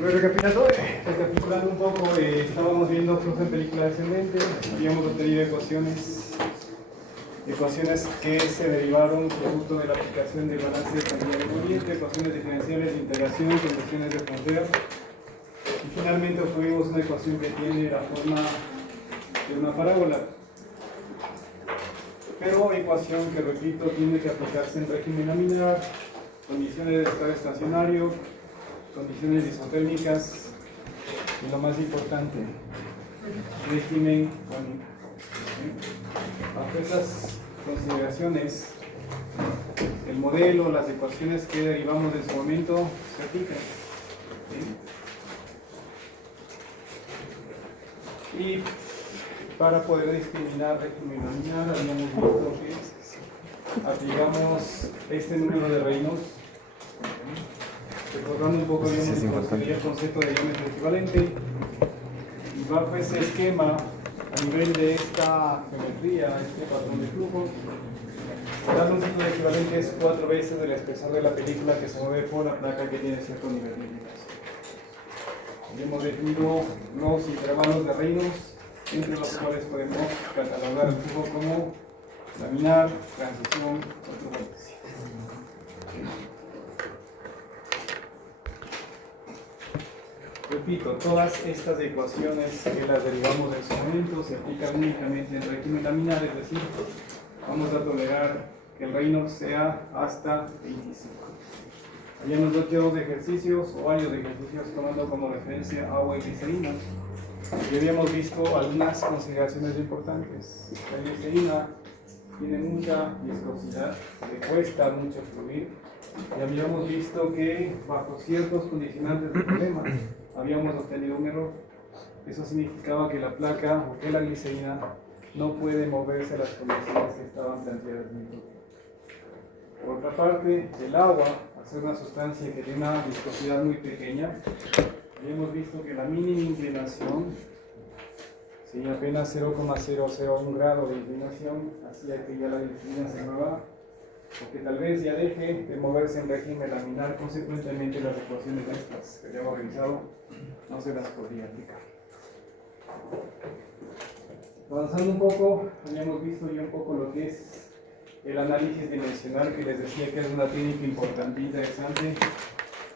Bueno, recapitulando un poco, estábamos viendo flujo en película descendente, habíamos obtenido ecuaciones que se derivaron producto de la aplicación del balance de cantidad de corriente, ecuaciones diferenciales de integración, condiciones de frontera, y finalmente obtuvimos una ecuación que tiene la forma de una parábola, pero ecuación que, repito, tiene que aplicarse en régimen laminar, condiciones de estado estacionario, condiciones isotérmicas y lo más importante, régimen cónico. Bajo esas consideraciones, el modelo, las ecuaciones que derivamos en su momento se aplican. ¿Sí? Y para poder discriminar régimen laminar, habíamos visto que aplicamos este número de Reynolds. Recordando un poco, habíamos introducido el concepto de diámetro equivalente, y bajo ese esquema, a nivel de esta geometría, este patrón de flujo, dar un ciclo equivalente es 4 veces el espesor de la película que se mueve por la placa que tiene cierto nivel de inclinación. Hemos definido los intervalos de Reynolds, entre los cuales podemos catalogar el flujo como laminar, transición o turbulencia. Repito, todas estas ecuaciones que las derivamos en su momento se aplican únicamente en régimen laminar, es decir, vamos a tolerar que el Reynolds sea hasta 25. Habíamos hecho dos ejercicios o varios ejercicios tomando como referencia agua y glicerina, y habíamos visto algunas consideraciones importantes. La glicerina tiene mucha viscosidad, le cuesta mucho fluir, y habíamos visto que bajo ciertos condicionantes de problema habíamos obtenido un error. Eso significaba que la placa o que la glicerina no puede moverse a las condiciones que estaban planteadas en el protocolo. Por otra parte, el agua, al ser una sustancia que tiene una viscosidad muy pequeña, habíamos visto que la mínima inclinación, ¿sí?, apenas 0,001 grado de inclinación, hacía que ya la glicerina se mueva, o que tal vez ya deje de moverse en régimen laminar. Consecuentemente, las ecuaciones estas que habíamos revisado no se las podría aplicar. Avanzando un poco, habíamos visto ya un poco lo que es el análisis dimensional, que les decía que es una técnica importante e interesante,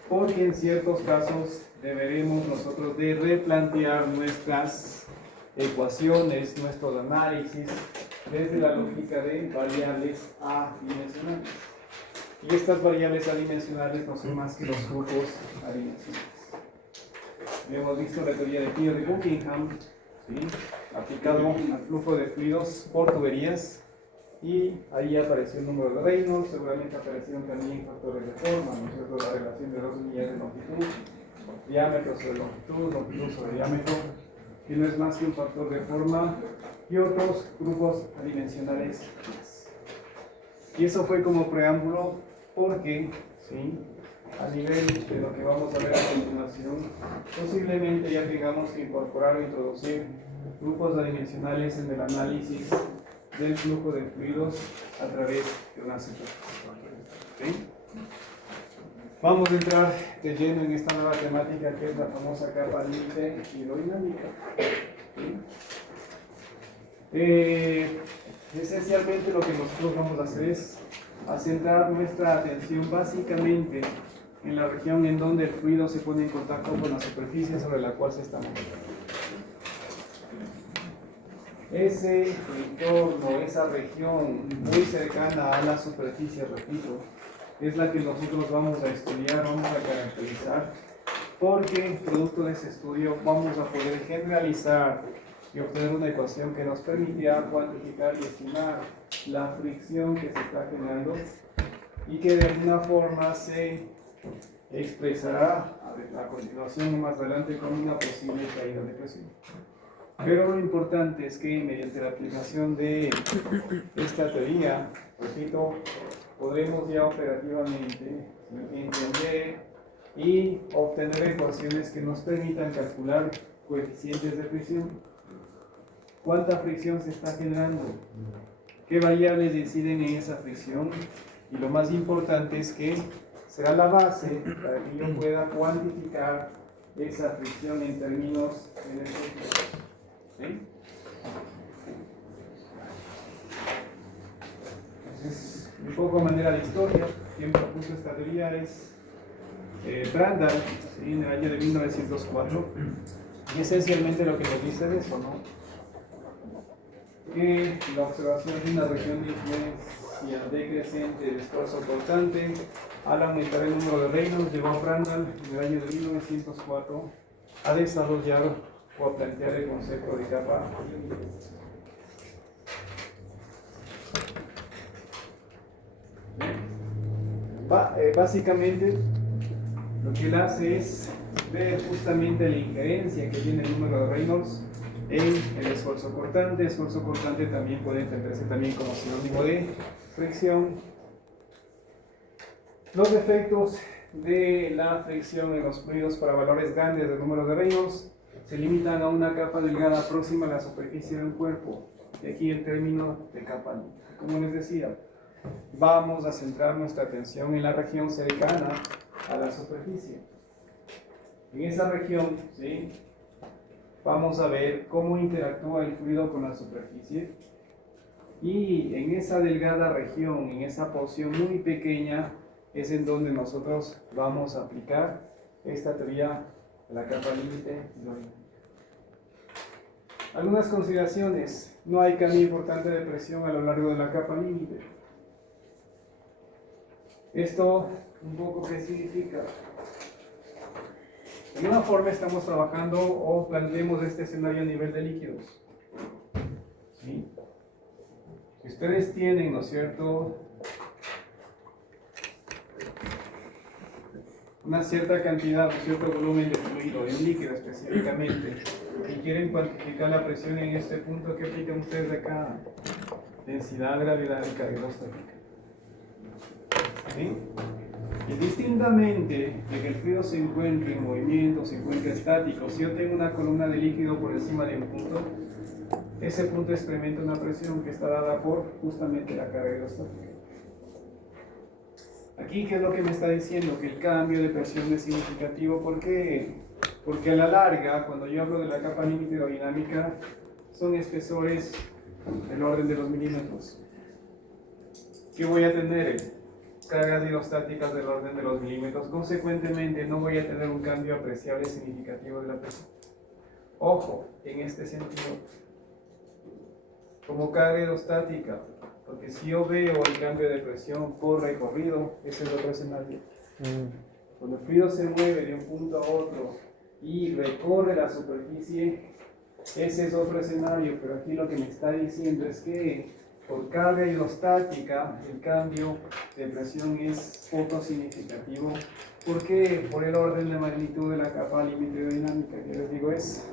porque en ciertos casos deberemos nosotros de replantear nuestras ecuaciones, nuestros análisis, desde la lógica de variables adimensionales. Y estas variables adimensionales no son más que los flujos adimensionales. Hemos visto la teoría de Peter de Buckingham, ¿sí?, aplicado al flujo de fluidos por tuberías, y ahí apareció el número de Reynolds, seguramente aparecieron también factores de forma, ¿no es cierto?, la relación de dos unidades de longitud, diámetro sobre longitud, longitud sobre diámetro, que no es más que un factor de forma, y otros grupos adimensionales más. Y eso fue como preámbulo porque, ¿sí?, a nivel de lo que vamos a ver a continuación, posiblemente ya tengamos que incorporar o introducir grupos adimensionales en el análisis del flujo de fluidos a través de una superficie. ¿Sí? Vamos a entrar de lleno en esta nueva temática, que es la famosa capa límite hidrodinámica. Esencialmente lo que nosotros vamos a hacer es centrar nuestra atención básicamente en la región en donde el fluido se pone en contacto con la superficie sobre la cual se está moviendo. Ese entorno, esa región muy cercana a la superficie, repito, es la que nosotros vamos a estudiar, vamos a caracterizar, porque producto de ese estudio vamos a poder generalizar y obtener una ecuación que nos permitirá cuantificar y estimar la fricción que se está generando, y que de alguna forma se expresará a continuación o más adelante con una posible caída de presión. Pero lo importante es que mediante la aplicación de esta teoría, repito, podremos ya operativamente entender y obtener ecuaciones que nos permitan calcular coeficientes de fricción. ¿Cuánta fricción se está generando? ¿Qué variables inciden en esa fricción? Y lo más importante es que será la base para que yo pueda cuantificar esa fricción en términos energéticos. ¿Sí? Entonces, un poco a manera de historia, quien propuso esta teoría es Prandtl, ¿sí? En el año de 1904. Y esencialmente lo que nos dice de eso, ¿no? Que la observación de una región de influencia decreciente de esfuerzo cortante al aumentar el número de reinos llevó a Prandtl en el año de 1904 a desarrollar o a plantear el concepto de capa límite. Básicamente lo que él hace es ver justamente la injerencia que tiene el número de Reynolds en el esfuerzo cortante. Esfuerzo cortante también puede entenderse también como sinónimo de fricción. Los efectos de la fricción en los fluidos para valores grandes del número de Reynolds se limitan a una capa delgada próxima a la superficie del cuerpo. Y aquí el término de capa límite. Como les decía, vamos a centrar nuestra atención en la región cercana a la superficie. En esa región, ¿sí?, vamos a ver cómo interactúa el fluido con la superficie, y en esa delgada región, en esa porción muy pequeña, es en donde nosotros vamos a aplicar esta teoría de la capa límite hidrodinámica. Algunas consideraciones: no hay cambio importante de presión a lo largo de la capa límite. Esto, un poco, ¿qué significa? De una forma estamos trabajando o planteemos este escenario a nivel de líquidos. ¿Sí? Si ustedes tienen, ¿no es cierto?, una cierta cantidad, un cierto volumen de fluido, de un líquido específicamente, y quieren cuantificar la presión en este punto, ¿qué aplican ustedes acá? Densidad, gravedad y carga hidrostática. ¿Sí? Y distintamente de que el fluido se encuentre en movimiento, se encuentre estático, si yo tengo una columna de líquido por encima de un punto, ese punto experimenta una presión que está dada por justamente la carga hidrostática. Aquí, ¿qué es lo que me está diciendo? Que el cambio de presión es significativo. ¿Por qué? Porque a la larga, cuando yo hablo de la capa límite hidrodinámica, son espesores del orden de los milímetros. ¿Qué voy a tener? Cargas hidrostáticas del orden de los milímetros. Consecuentemente, no voy a tener un cambio apreciable significativo de la presión. Ojo, en este sentido, como carga hidrostática, porque si yo veo el cambio de presión por recorrido, ese es otro escenario. Cuando el fluido se mueve de un punto a otro y recorre la superficie, ese es otro escenario, pero aquí lo que me está diciendo es que por carga hidrostática el cambio de presión es poco significativo. ¿Por qué? Por el orden de magnitud de la capa límite hidrodinámica, que les digo es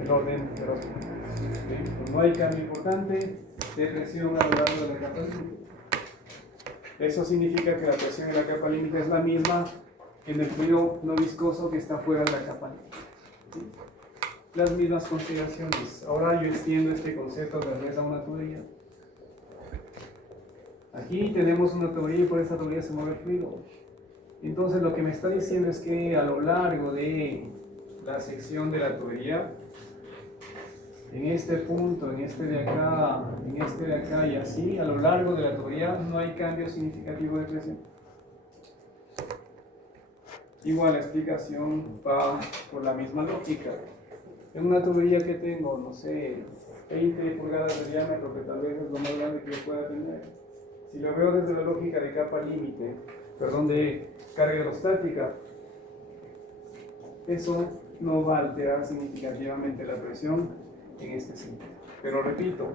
el orden de los puntos. No hay cambio importante de presión a lo largo de la capa límite. Eso significa que la presión en la capa límite es la misma que en el fluido no viscoso que está fuera de la capa límite. ¿Sí? Las mismas consideraciones. Ahora yo extiendo este concepto tal vez a una teoría. Aquí tenemos una teoría y por esta teoría se mueve el fluido. Entonces lo que me está diciendo es que a lo largo de la sección de la teoría, en este punto, en este de acá, en este de acá y así, a lo largo de la teoría no hay cambio significativo de presión. Igual la explicación va por la misma lógica. En una tubería que tengo, no sé, 20 pulgadas de diámetro, que tal vez es lo más grande que yo pueda tener. Si lo veo desde la lógica de capa límite, perdón, de carga hidrostática, eso no va a alterar significativamente la presión en este sentido. Pero repito,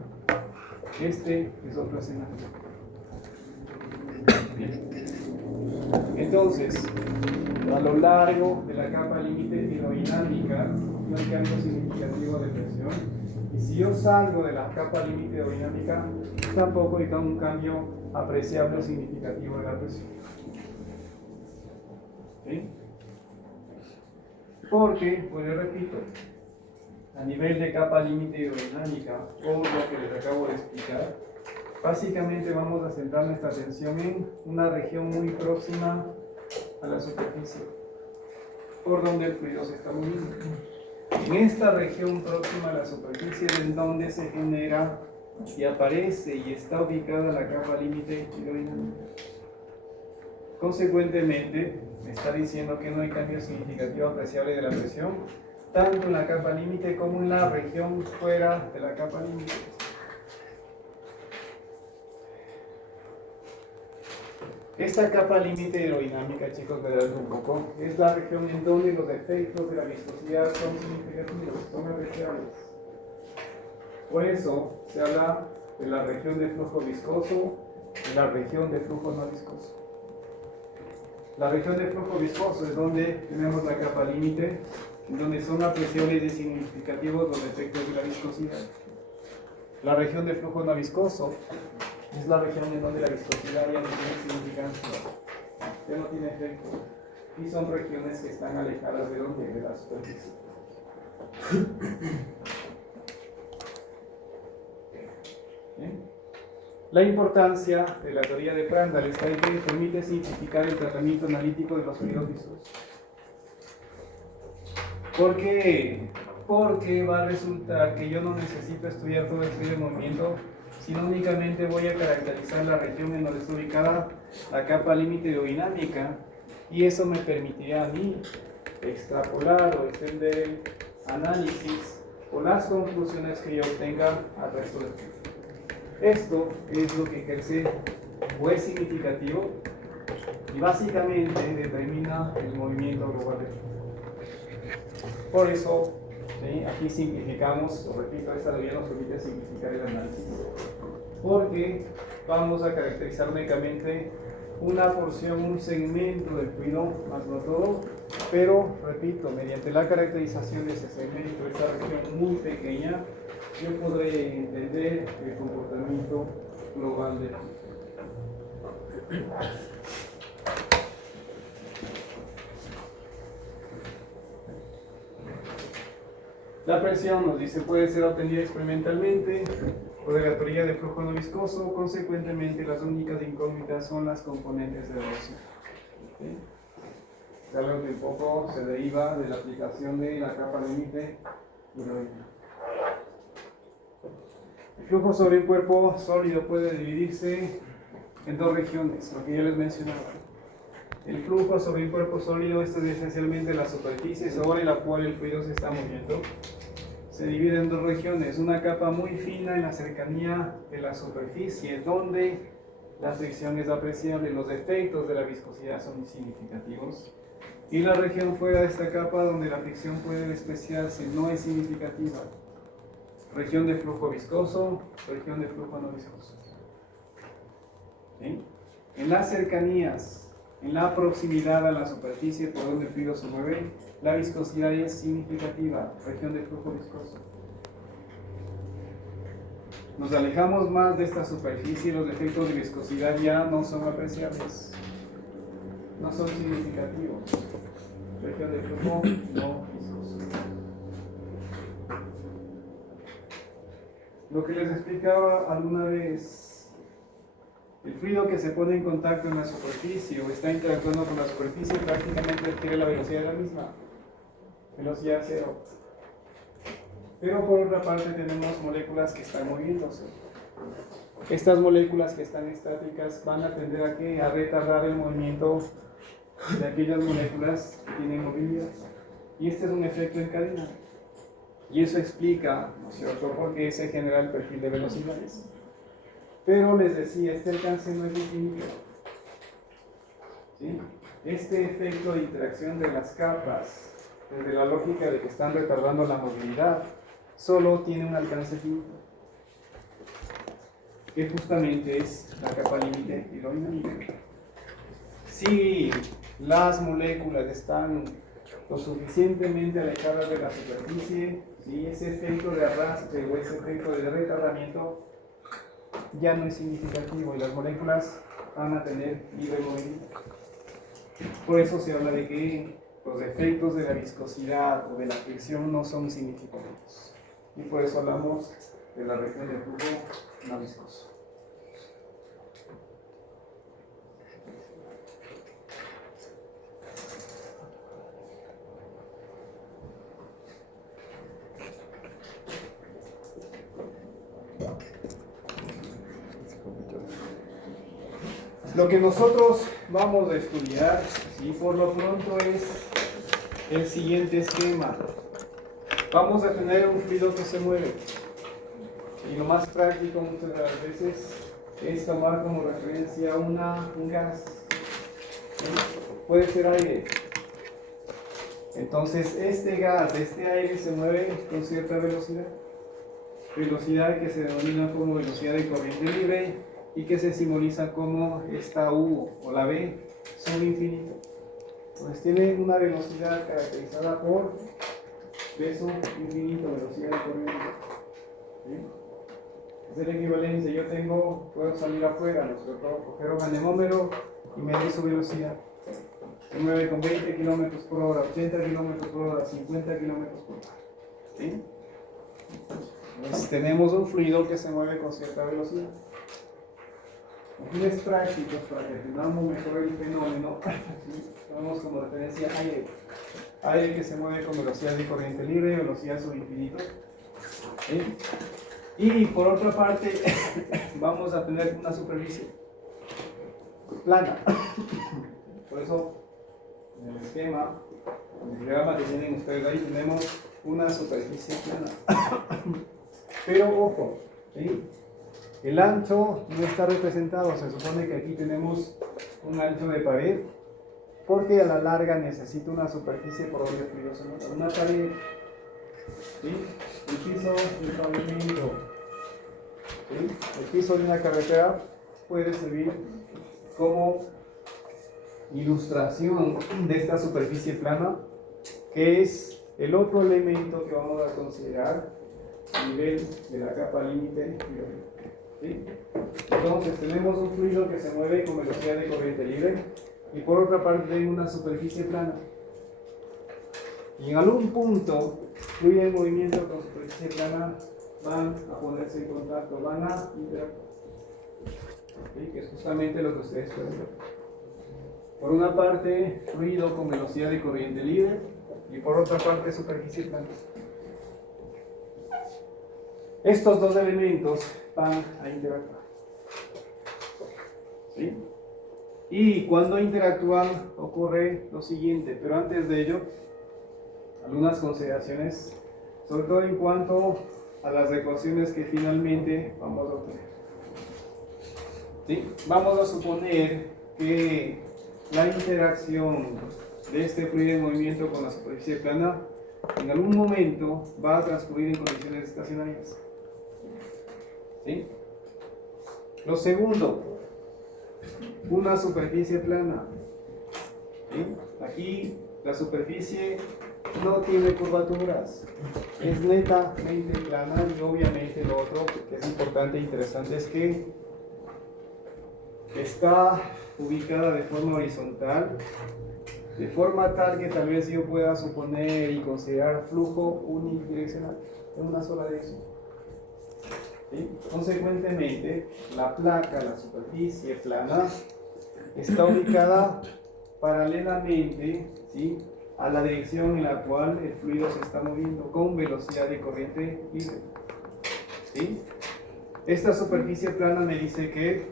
este es otro escenario. Bien. Entonces, a lo largo de la capa límite hidrodinámica no hay cambio significativo de presión. Y si yo salgo de la capa límite hidrodinámica, tampoco hay un cambio apreciable o significativo de la presión. ¿Sí? Porque, pues yo repito, a nivel de capa límite hidrodinámica, o lo que les acabo de explicar, básicamente vamos a centrar nuestra atención en una región muy próxima a la superficie. por donde el fluido se está moviendo. En esta región próxima a la superficie en donde se genera y aparece y está ubicada la capa límite hidrodinámica. Consecuentemente, me está diciendo que no hay cambio significativo apreciable de la presión, tanto en la capa límite como en la región fuera de la capa límite. Esta capa límite hidrodinámica, chicos, verán un poco, es la región en donde los efectos de la viscosidad son significativos, son apreciables. Por eso se habla de la región de flujo viscoso y la región de flujo no viscoso. La región de flujo viscoso es donde tenemos la capa límite, en donde son apreciables y significativos los efectos de la viscosidad. La región de flujo no viscoso es la región en donde la viscosidad ya no tiene significancia, ya no tiene efecto, y son regiones que están alejadas de donde, de la superficie. ¿Bien? La importancia de la teoría de Prandtl está en que permite simplificar el tratamiento analítico de los fluidos viscosos. ¿Por qué? Porque va a resultar que yo no necesito estudiar todo el fluido de movimiento, sino únicamente voy a caracterizar la región en donde está ubicada la capa límite hidrodinámica, y eso me permitirá a mí extrapolar o extender el análisis o las conclusiones que yo obtenga al resto del fluido. Esto es lo que ejerce o es significativo y básicamente determina el movimiento global del fluido. Por eso, ¿sí?, aquí simplificamos, lo repito, esta teoría nos permite simplificar el análisis, porque vamos a caracterizar únicamente una porción, un segmento del fluido, más no todo, pero, repito, mediante la caracterización de ese segmento, esa región muy pequeña, yo podré entender el comportamiento global del fluido. La presión, nos dice, puede ser obtenida experimentalmente o de la teoría de flujo no viscoso. Consecuentemente, las únicas incógnitas son las componentes de la reacción. ¿Sí? Es algo que un poco se deriva de la aplicación de la capa límite hidrodinámica. El flujo sobre un cuerpo sólido puede dividirse en dos regiones, lo que ya les mencionaba. El flujo sobre un cuerpo sólido, esto es esencialmente la superficie sobre la cual el fluido se está moviendo. Se divide en dos regiones, una capa muy fina en la cercanía de la superficie, donde la fricción es apreciable, los efectos de la viscosidad son insignificativos, y la región fuera de esta capa, donde la fricción puede despreciarse, no es significativa. Región de flujo viscoso, región de flujo no viscoso. ¿Sí? En las cercanías, en la proximidad a la superficie por donde el fluido se mueve, la viscosidad es significativa, región de flujo viscoso. Nos alejamos más de esta superficie y los efectos de viscosidad ya no son apreciables, no son significativos, región de flujo no viscoso. Lo que les explicaba alguna vez, el fluido que se pone en contacto en la superficie o está interactuando con la superficie prácticamente adquiere la velocidad de la misma, velocidad cero. Pero por otra parte tenemos moléculas que están moviéndose. Estas moléculas que están estáticas van a tender a ¿qué? A retardar el movimiento de aquellas moléculas que tienen movilidad. Y este es un efecto en cadena. Y eso explica, ¿no es cierto?, por qué se genera el perfil de velocidades. Pero les decía, este alcance no es infinito. ¿Sí? Este efecto de interacción de las capas, desde la lógica de que están retardando la movilidad, solo tiene un alcance finito, que justamente es la capa límite hidrodinámica. Si las moléculas están lo suficientemente alejadas de la superficie, ¿sí?, ese efecto de arrastre o ese efecto de retardamiento ya no es significativo y las moléculas van a tener libre movimiento. Por eso se habla de que los efectos de la viscosidad o de la fricción no son significativos. Y por eso hablamos de la región del flujo no viscoso. Lo que nosotros vamos a estudiar, ¿sí? Por lo pronto es el siguiente esquema. Vamos a tener un fluido que se mueve. Y lo más práctico muchas de las veces es tomar como referencia un gas. Puede ser aire. Entonces este gas, este aire se mueve con cierta velocidad. Velocidad que se denomina como velocidad de corriente libre y que se simboliza como esta U o la B sub infinito. Pues tiene una velocidad caracterizada por V sub infinito, velocidad de corriente. ¿Sí? Es el equivalente, puedo salir afuera, coger un anemómetro y medir su velocidad. Se mueve con 20 km por hora, 80 km por hora, 50 km por hora. ¿Sí? Pues tenemos un fluido que se mueve con cierta velocidad. Fines prácticos para que entendamos mejor el fenómeno, ¿sí? Tomamos como referencia aire. Aire que se mueve con velocidad de corriente libre, velocidad sub infinito. ¿Sí? Y por otra parte, vamos a tener una superficie plana. Por eso, en el esquema, en el diagrama que tienen ustedes ahí, tenemos una superficie plana. Pero ojo, ¿sí? El ancho no está representado, se supone que aquí tenemos un ancho de pared, porque a la larga necesito una superficie por donde el fluido se mueva. Una pared, ¿sí? El piso del pavimento, ¿sí? El piso de una carretera puede servir como ilustración de esta superficie plana, que es el otro elemento que vamos a considerar a nivel de la capa límite. ¿Sí? Entonces tenemos un fluido que se mueve con velocidad de corriente libre y por otra parte una superficie plana. Y en algún punto, fluido en movimiento con superficie plana van a ponerse en contacto, van a interactuar. ¿Sí? Que es justamente lo que ustedes pueden ver. Por una parte, fluido con velocidad de corriente libre y por otra parte, superficie plana. Estos dos elementos van a interactuar. ¿Sí? Y cuando interactúan ocurre lo siguiente, pero antes de ello, algunas consideraciones, sobre todo en cuanto a las ecuaciones que finalmente vamos a obtener. ¿Sí? Vamos a suponer que la interacción de este fluido en movimiento con la superficie plana en algún momento va a transcurrir en condiciones estacionarias. ¿Sí? Lo segundo, una superficie plana. ¿Sí? Aquí la superficie no tiene curvaturas, es netamente plana y obviamente lo otro que es importante e interesante es que está ubicada de forma horizontal, de forma tal que tal vez yo pueda suponer y considerar flujo unidireccional en una sola dirección. ¿Sí? Consecuentemente, la placa, la superficie plana, está ubicada paralelamente, ¿sí?, a la dirección en la cual el fluido se está moviendo con velocidad de corriente libre. ¿Sí? Esta superficie plana me dice que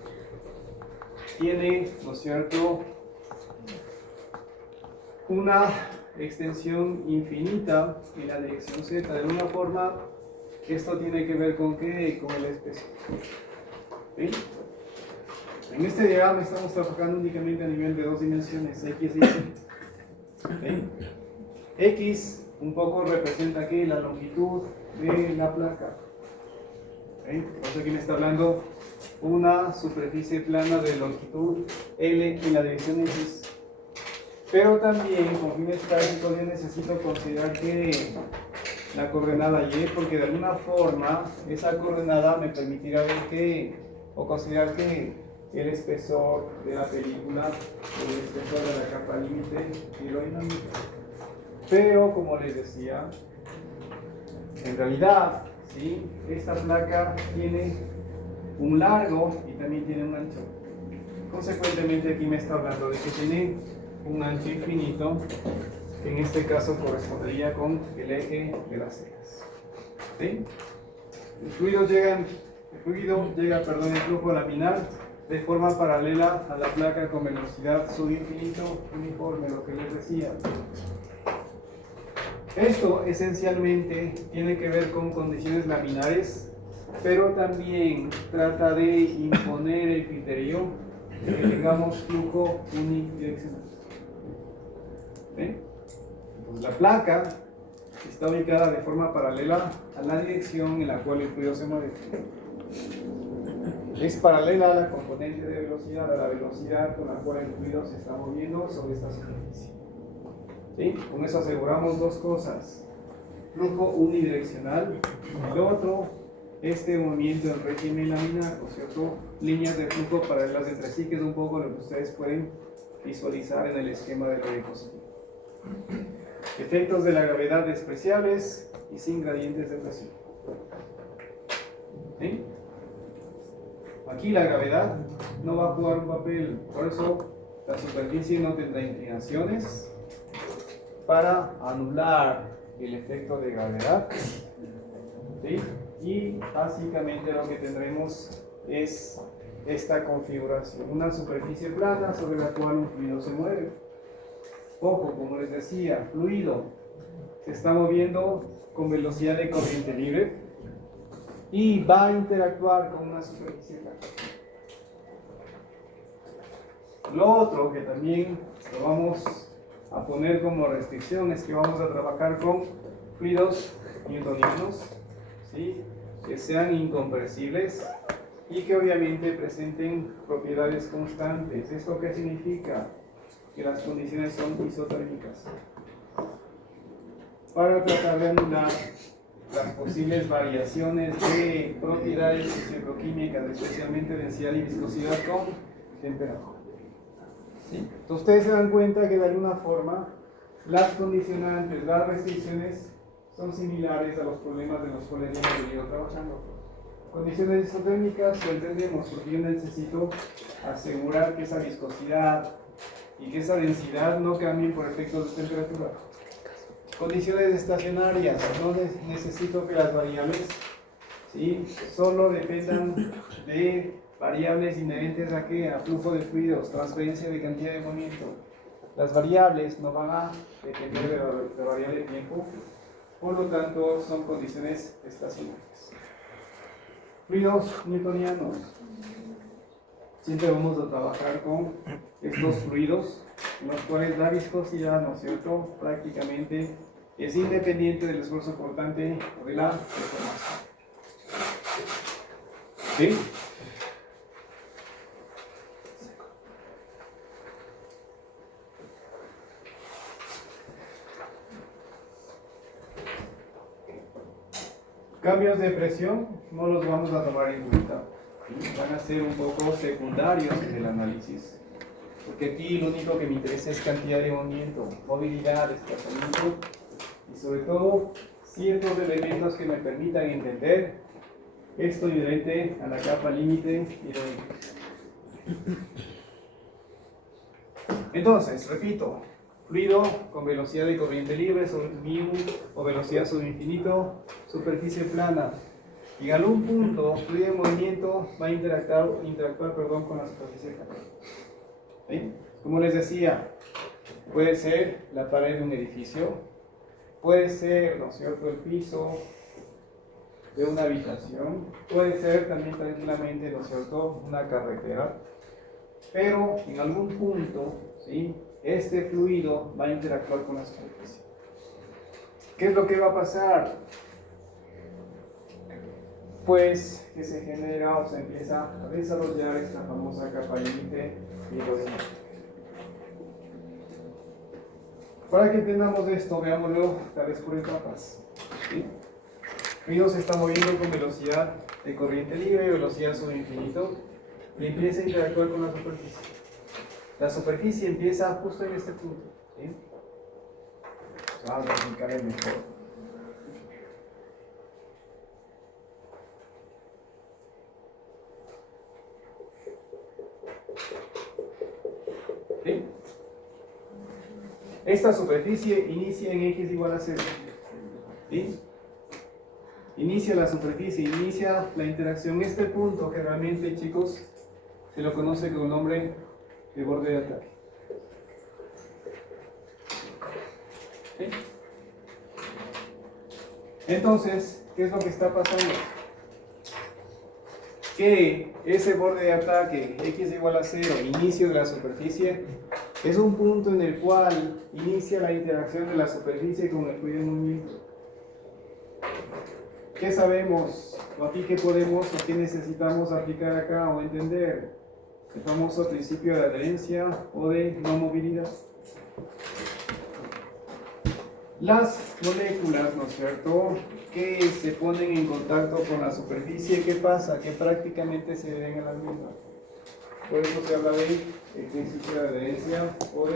tiene, ¿no es cierto?, una extensión infinita en la dirección Z. De alguna forma, esto tiene que ver con ¿qué? Con el espesor. ¿Sí? En este diagrama estamos trabajando únicamente a nivel de dos dimensiones, X y Y. ¿Sí? X un poco representa aquí la longitud de la placa. ¿Sí? Entonces aquí me está hablando una superficie plana de longitud L en la dirección X. Pero también, con fines prácticos, yo necesito considerar que la coordenada Y, porque de alguna forma esa coordenada me permitirá ver que, o considerar que el espesor de la película, el espesor de la capa límite hidrodinámica. Pero, como les decía, en realidad, ¿sí?, esta placa tiene un largo y también tiene un ancho. Consecuentemente, aquí me está hablando de que tiene un ancho infinito, que en este caso correspondería con el eje de las cejas. ¿Sí? El flujo llega, el flujo laminar de forma paralela a la placa con velocidad subinfinito uniforme, lo que les decía. Esto esencialmente tiene que ver con condiciones laminares, pero también trata de imponer el criterio de que tengamos flujo unidireccional. ¿Sí? Entonces la placa está ubicada de forma paralela a la dirección en la cual el fluido se mueve. Es paralela a la componente de velocidad, a la velocidad con la cual el fluido se está moviendo sobre esta superficie. ¿Sí? Con eso aseguramos dos cosas: flujo unidireccional, y lo otro, este movimiento en régimen laminar, ¿no es cierto? Líneas de flujo paralelas entre sí, que es un poco lo que ustedes pueden visualizar en el esquema de la diapositiva. Efectos de la gravedad despreciables y sin gradientes de presión. ¿Sí? Aquí la gravedad no va a jugar un papel, por eso la superficie no tendrá inclinaciones para anular el efecto de gravedad. ¿Sí? Y básicamente lo que tendremos es esta configuración, una superficie plana sobre la cual un fluido se mueve. Ojo, como les decía, fluido se está moviendo con velocidad de corriente libre y va a interactuar con una superficie plana. Lo otro que también lo vamos a poner como restricción es que vamos a trabajar con fluidos newtonianos, ¿sí? Que sean incompresibles y que obviamente presenten propiedades constantes. ¿Esto qué significa? Que las condiciones son isotérmicas. Para tratar de anular las posibles variaciones de propiedades físico-químicas, especialmente densidad y viscosidad con temperatura. ¿Sí? Entonces ustedes se dan cuenta que de alguna forma las condicionantes, las restricciones son similares a los problemas de los cuales hemos venido trabajando. Condiciones isotérmicas lo entendemos porque yo necesito asegurar que esa viscosidad y que esa densidad no cambien por efectos de temperatura. Condiciones estacionarias, no necesito que las variables, ¿sí?, solo dependan de variables inherentes a ¿qué? A flujo de fluidos, transferencia de cantidad de movimiento. Las variables no van a depender de la variable tiempo, por lo tanto son condiciones estacionarias. Fluidos newtonianos. Siempre vamos a trabajar con estos fluidos, en los cuales la viscosidad, ¿no es cierto?, prácticamente es independiente del esfuerzo cortante o de la deformación. ¿Sí? Cambios de presión no los vamos a tomar en cuenta. Van a ser un poco secundarios en el análisis, porque aquí lo único que me interesa es cantidad de movimiento, movilidad, desplazamiento y sobre todo ciertos elementos que me permitan entender esto inherente a la capa límite hidrodinámica. Entonces, repito, fluido con velocidad de corriente libre sobre mu o velocidad sobre infinito, superficie plana. Y en algún punto, fluido en movimiento va a interactuar con la superficie plana. ¿Sí? Como les decía, puede ser la pared de un edificio, puede ser, ¿no es cierto?, el piso de una habitación, puede ser también tranquilamente, ¿no es cierto?, una carretera, pero en algún punto, ¿sí?, este fluido va a interactuar con la superficie. ¿Qué es lo que va a pasar? Pues que se genera o se empieza a desarrollar esta famosa capa límite hidrodinámica. Para que entendamos esto, veámoslo tal vez por etapas. ¿Sí? El fluido se está moviendo con velocidad de corriente libre, velocidad sobre infinito, y empieza a interactuar con la superficie. La superficie empieza justo en este punto. ¿Sí? Vamos a explicar el mejor. ¿Sí? Esta superficie inicia en x igual a 0. ¿Sí? Inicia la superficie, inicia la interacción. Este punto que realmente, chicos, se lo conoce con el nombre de borde de ataque. ¿Sí? Entonces, ¿qué es lo que está pasando? Que ese borde de ataque, x igual a 0, inicio de la superficie, es un punto en el cual inicia la interacción de la superficie con el fluido en movimiento. ¿Qué sabemos? O aquí qué podemos o qué necesitamos aplicar acá o entender. El famoso principio de adherencia o de no movilidad. Las moléculas, ¿no es cierto?, que se ponen en contacto con la superficie, ¿qué pasa? Que prácticamente se adhieren a la misma. Por eso se habla de el principio de adherencia o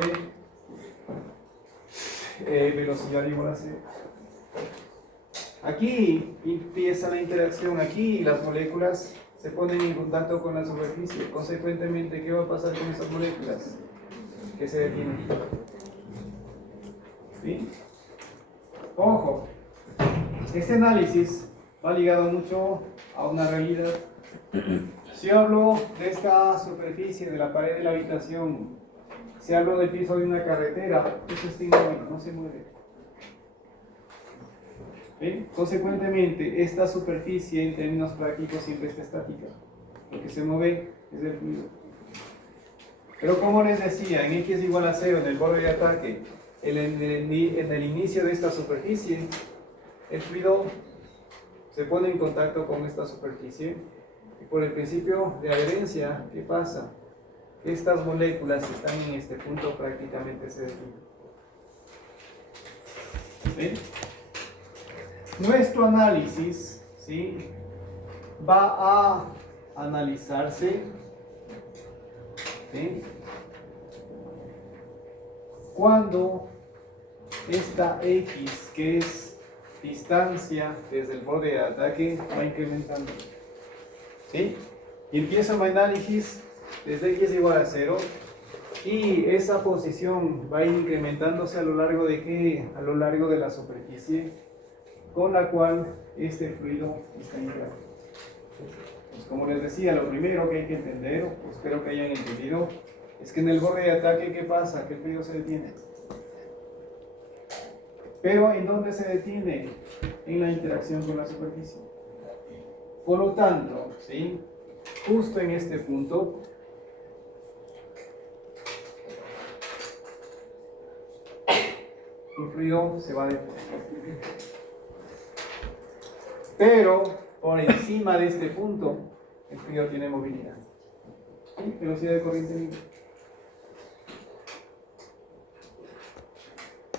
de velocidad igual a cero. Aquí empieza la interacción, aquí las moléculas se ponen en contacto con la superficie. Consecuentemente, ¿qué va a pasar con esas moléculas? Que se detienen. ¿Sí? Ojo, este análisis va ligado mucho a una realidad. Si hablo de esta superficie, de la pared de la habitación, si hablo del piso de una carretera, eso está inmóvil, no se mueve. ¿Sí? Consecuentemente, esta superficie en términos prácticos siempre está estática. Lo que se mueve es el fluido. Pero como les decía, en x igual a 0, en el borde de ataque, en el inicio de esta superficie, el fluido se pone en contacto con esta superficie y por el principio de adherencia, ¿qué pasa? Estas moléculas que están en este punto prácticamente se detienen. ¿Sí? Nuestro análisis, ¿sí?, va a analizarse, ¿sí?, cuando esta x, que es distancia desde el borde de ataque, va incrementando. ¿Sí? Y empiezo mi análisis desde x igual a 0 y esa posición va a ir incrementándose a lo largo de ¿qué? A lo largo de la superficie con la cual este fluido está integrado. Pues como les decía, lo primero que hay que entender, o espero que hayan entendido, es que en el borde de ataque, ¿qué pasa? Que el fluido se detiene. Pero ¿en dónde se detiene? En la interacción con la superficie. Por lo tanto, ¿sí?, justo en este punto, el fluido se va a detener. Pero por encima de este punto, el fluido tiene movilidad. ¿Sí? Velocidad de corriente libre.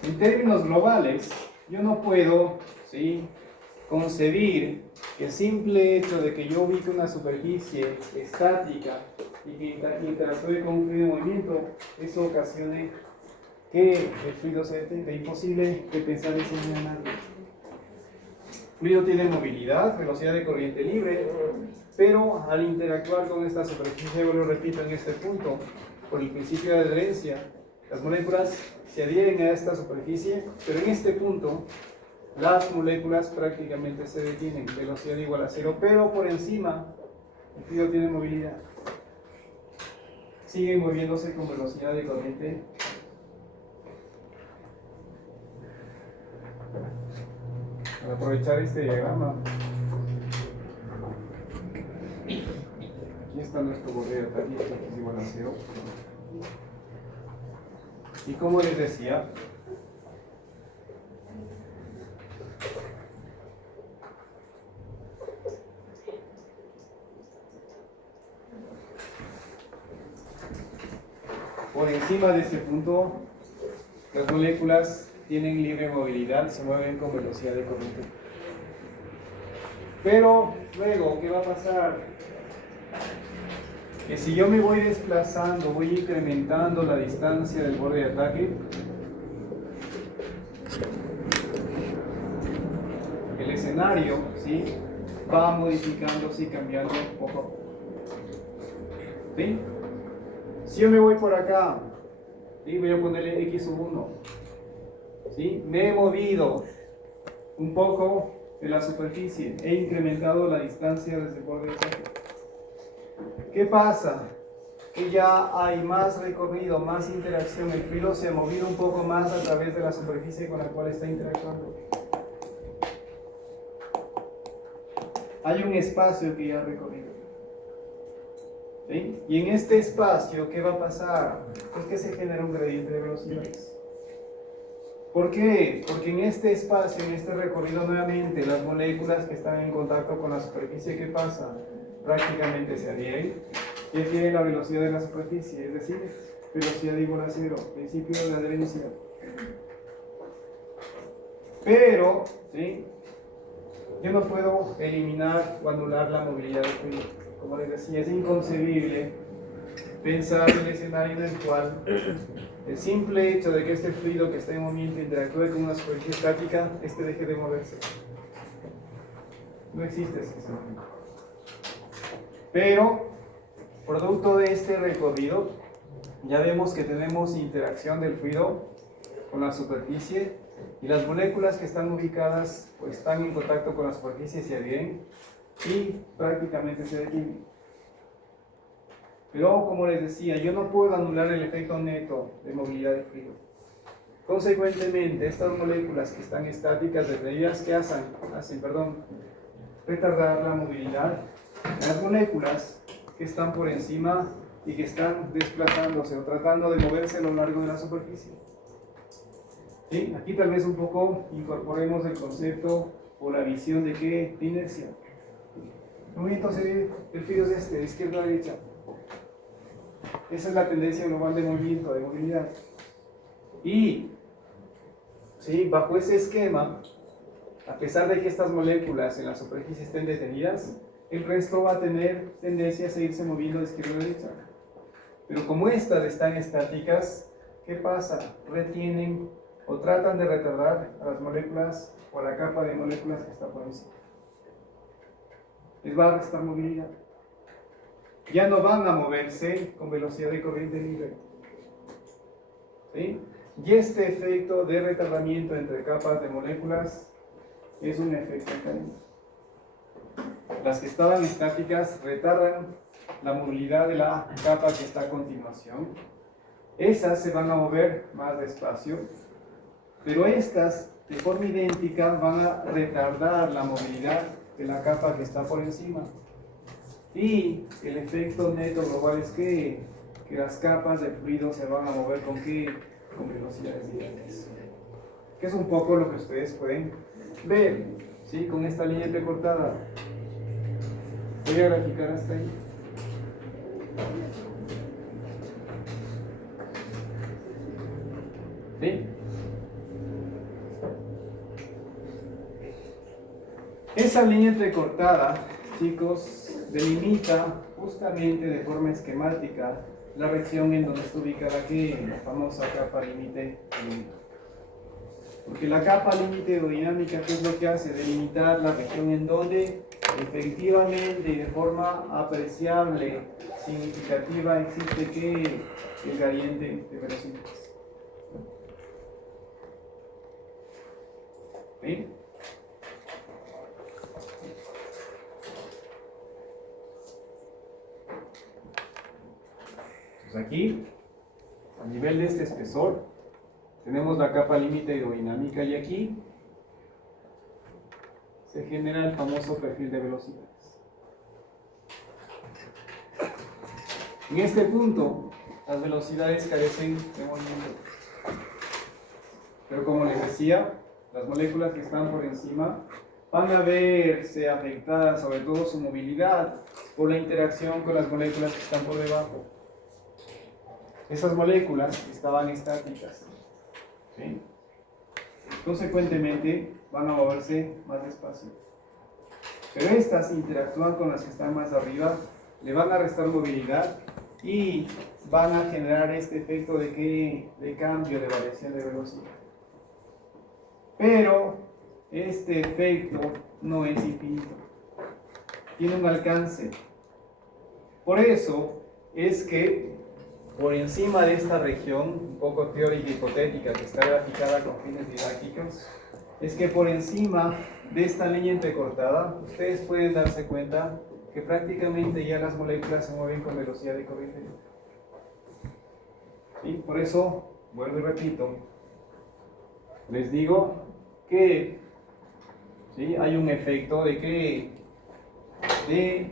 En términos globales, yo no puedo, ¿sí?, concebir que el simple hecho de que yo ubique una superficie estática y que interactúe con un fluido en movimiento, eso ocasione que el fluido se detenga. Es imposible de pensar eso en nada. El fluido tiene movilidad, velocidad de corriente libre, pero al interactuar con esta superficie, yo lo repito en este punto, por el principio de adherencia, las moléculas se adhieren a esta superficie, pero en este punto las moléculas prácticamente se detienen, velocidad igual a 0, pero por encima el fluido tiene movilidad. Siguen moviéndose con velocidad de corriente. Para aprovechar este diagrama, aquí está nuestro borde de ataque, esto es igual a 0. Y como les decía, por encima de este punto, las moléculas tienen libre movilidad, se mueven con velocidad de corriente. Pero luego, ¿qué va a pasar? Que si yo me voy desplazando, voy incrementando la distancia del borde de ataque, el escenario, ¿sí?, va modificándose y cambiando poco a poco. ¿Sí? Si yo me voy por acá, ¿sí?, voy a ponerle x sub 1, ¿sí?, me he movido un poco de la superficie, he incrementado la distancia desde el borde de ataque. ¿Qué pasa? que ya hay más recorrido, más interacción, el fluido se ha movido un poco más a través de la superficie con la cual está interactuando. Hay un espacio que ya ha recorrido. ¿Sí? Y en este espacio, ¿qué va a pasar? Pues que se genera un gradiente de velocidades. ¿Por qué? Porque en este espacio, en este recorrido nuevamente, las moléculas que están en contacto con la superficie, ¿qué pasa? Prácticamente se adhieren y adquieren la velocidad de la superficie, es decir, velocidad igual a cero, principio de la adherencia. Pero, ¿sí?, yo no puedo eliminar o anular la movilidad del fluido. Como les decía, es inconcebible pensar en el escenario en el cual el simple hecho de que este fluido que está en movimiento interactúe con una superficie estática, este deje de moverse. No existe ese escenario. Pero, producto de este recorrido, ya vemos que tenemos interacción del fluido con la superficie y las moléculas que están ubicadas o están en contacto con la superficie se adhieren y prácticamente se detienen. Pero, como les decía, yo no puedo anular el efecto neto de movilidad del fluido. Consecuentemente, estas moléculas que están estáticas, desde ellas, ¿qué hacen? Retardar la movilidad de las moléculas que están por encima y que están desplazándose o tratando de moverse a lo largo de la superficie. ¿Sí? Aquí tal vez un poco incorporemos el concepto o la visión de qué, de inercia. El movimiento del fluido es este, de izquierda a derecha. Esa es la tendencia global de movimiento, de movilidad. Y, ¿sí?, bajo ese esquema, a pesar de que estas moléculas en la superficie estén detenidas, el resto va a tener tendencia a seguirse moviendo de izquierda a derecha. Pero como estas están estáticas, ¿qué pasa? Retienen o tratan de retardar a las moléculas o a la capa de moléculas que está por encima. Les va a restar movilidad. Ya no van a moverse con velocidad de corriente libre. ¿Sí? Y este efecto de retardamiento entre capas de moléculas es un efecto en cadena. Las que estaban estáticas retardan la movilidad de la capa que está a continuación. Esas se van a mover más despacio, pero estas, de forma idéntica, van a retardar la movilidad de la capa que está por encima. Y el efecto neto global es que las capas de fluido se van a mover con velocidades diferentes. Que es un poco lo que ustedes pueden ver, ¿sí?, con esta línea entrecortada. Voy a graficar hasta ahí. ¿Sí? Esa línea entrecortada, chicos, delimita justamente de forma esquemática la región en donde está ubicada aquí, la famosa capa límite dinámica. Porque la capa límite dinámica, ¿qué es lo que hace? Delimitar la región en donde efectivamente y de forma apreciable, significativa, existe que el gradiente de velocidades. ¿Sí? Entonces aquí, a nivel de este espesor, tenemos la capa límite hidrodinámica y aquí se genera el famoso perfil de velocidades. En este punto, las velocidades carecen de movimiento. Pero como les decía, las moléculas que están por encima van a verse afectadas, sobre todo su movilidad, por la interacción con las moléculas que están por debajo. Esas moléculas estaban estáticas, ¿sí? Consecuentemente, van a moverse más despacio. Pero estas interactúan con las que están más arriba, le van a restar movilidad y van a generar este efecto de cambio, de variación de velocidad. Pero este efecto no es infinito, tiene un alcance. Por eso es que por encima de esta región, un poco teórica y hipotética, que está graficada con fines didácticos, es que por encima de esta línea entrecortada, ustedes pueden darse cuenta que prácticamente ya las moléculas se mueven con velocidad de corriente. ¿Sí? Por eso, vuelvo y repito, les digo que ¿sí? Hay un efecto de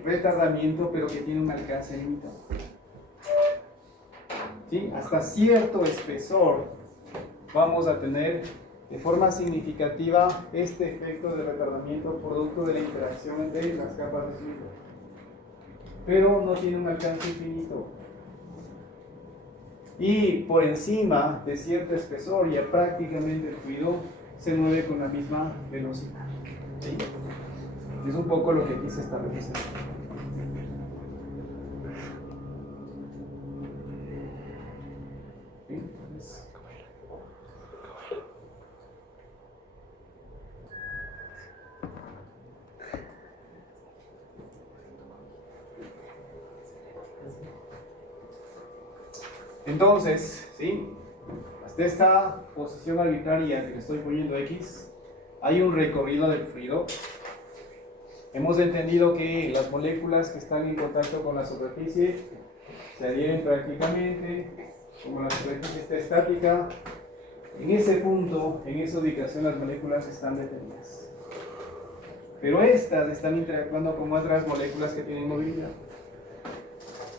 retardamiento, pero que tiene un alcance limitado. ¿Sí? Hasta cierto espesor vamos a tener de forma significativa este efecto de retardamiento producto de la interacción entre las capas de fluido, pero no tiene un alcance infinito. Y por encima de cierto espesor ya prácticamente el fluido se mueve con la misma velocidad. ¿Sí? Es un poco lo que aquí se está representando. ¿Sí? Entonces, ¿sí? Hasta esta posición arbitraria que le estoy poniendo X, hay un recorrido del fluido. Hemos entendido que las moléculas que están en contacto con la superficie se adhieren prácticamente, como la superficie está estática. En ese punto, en esa ubicación, las moléculas están detenidas. Pero estas están interactuando con otras moléculas que tienen movilidad.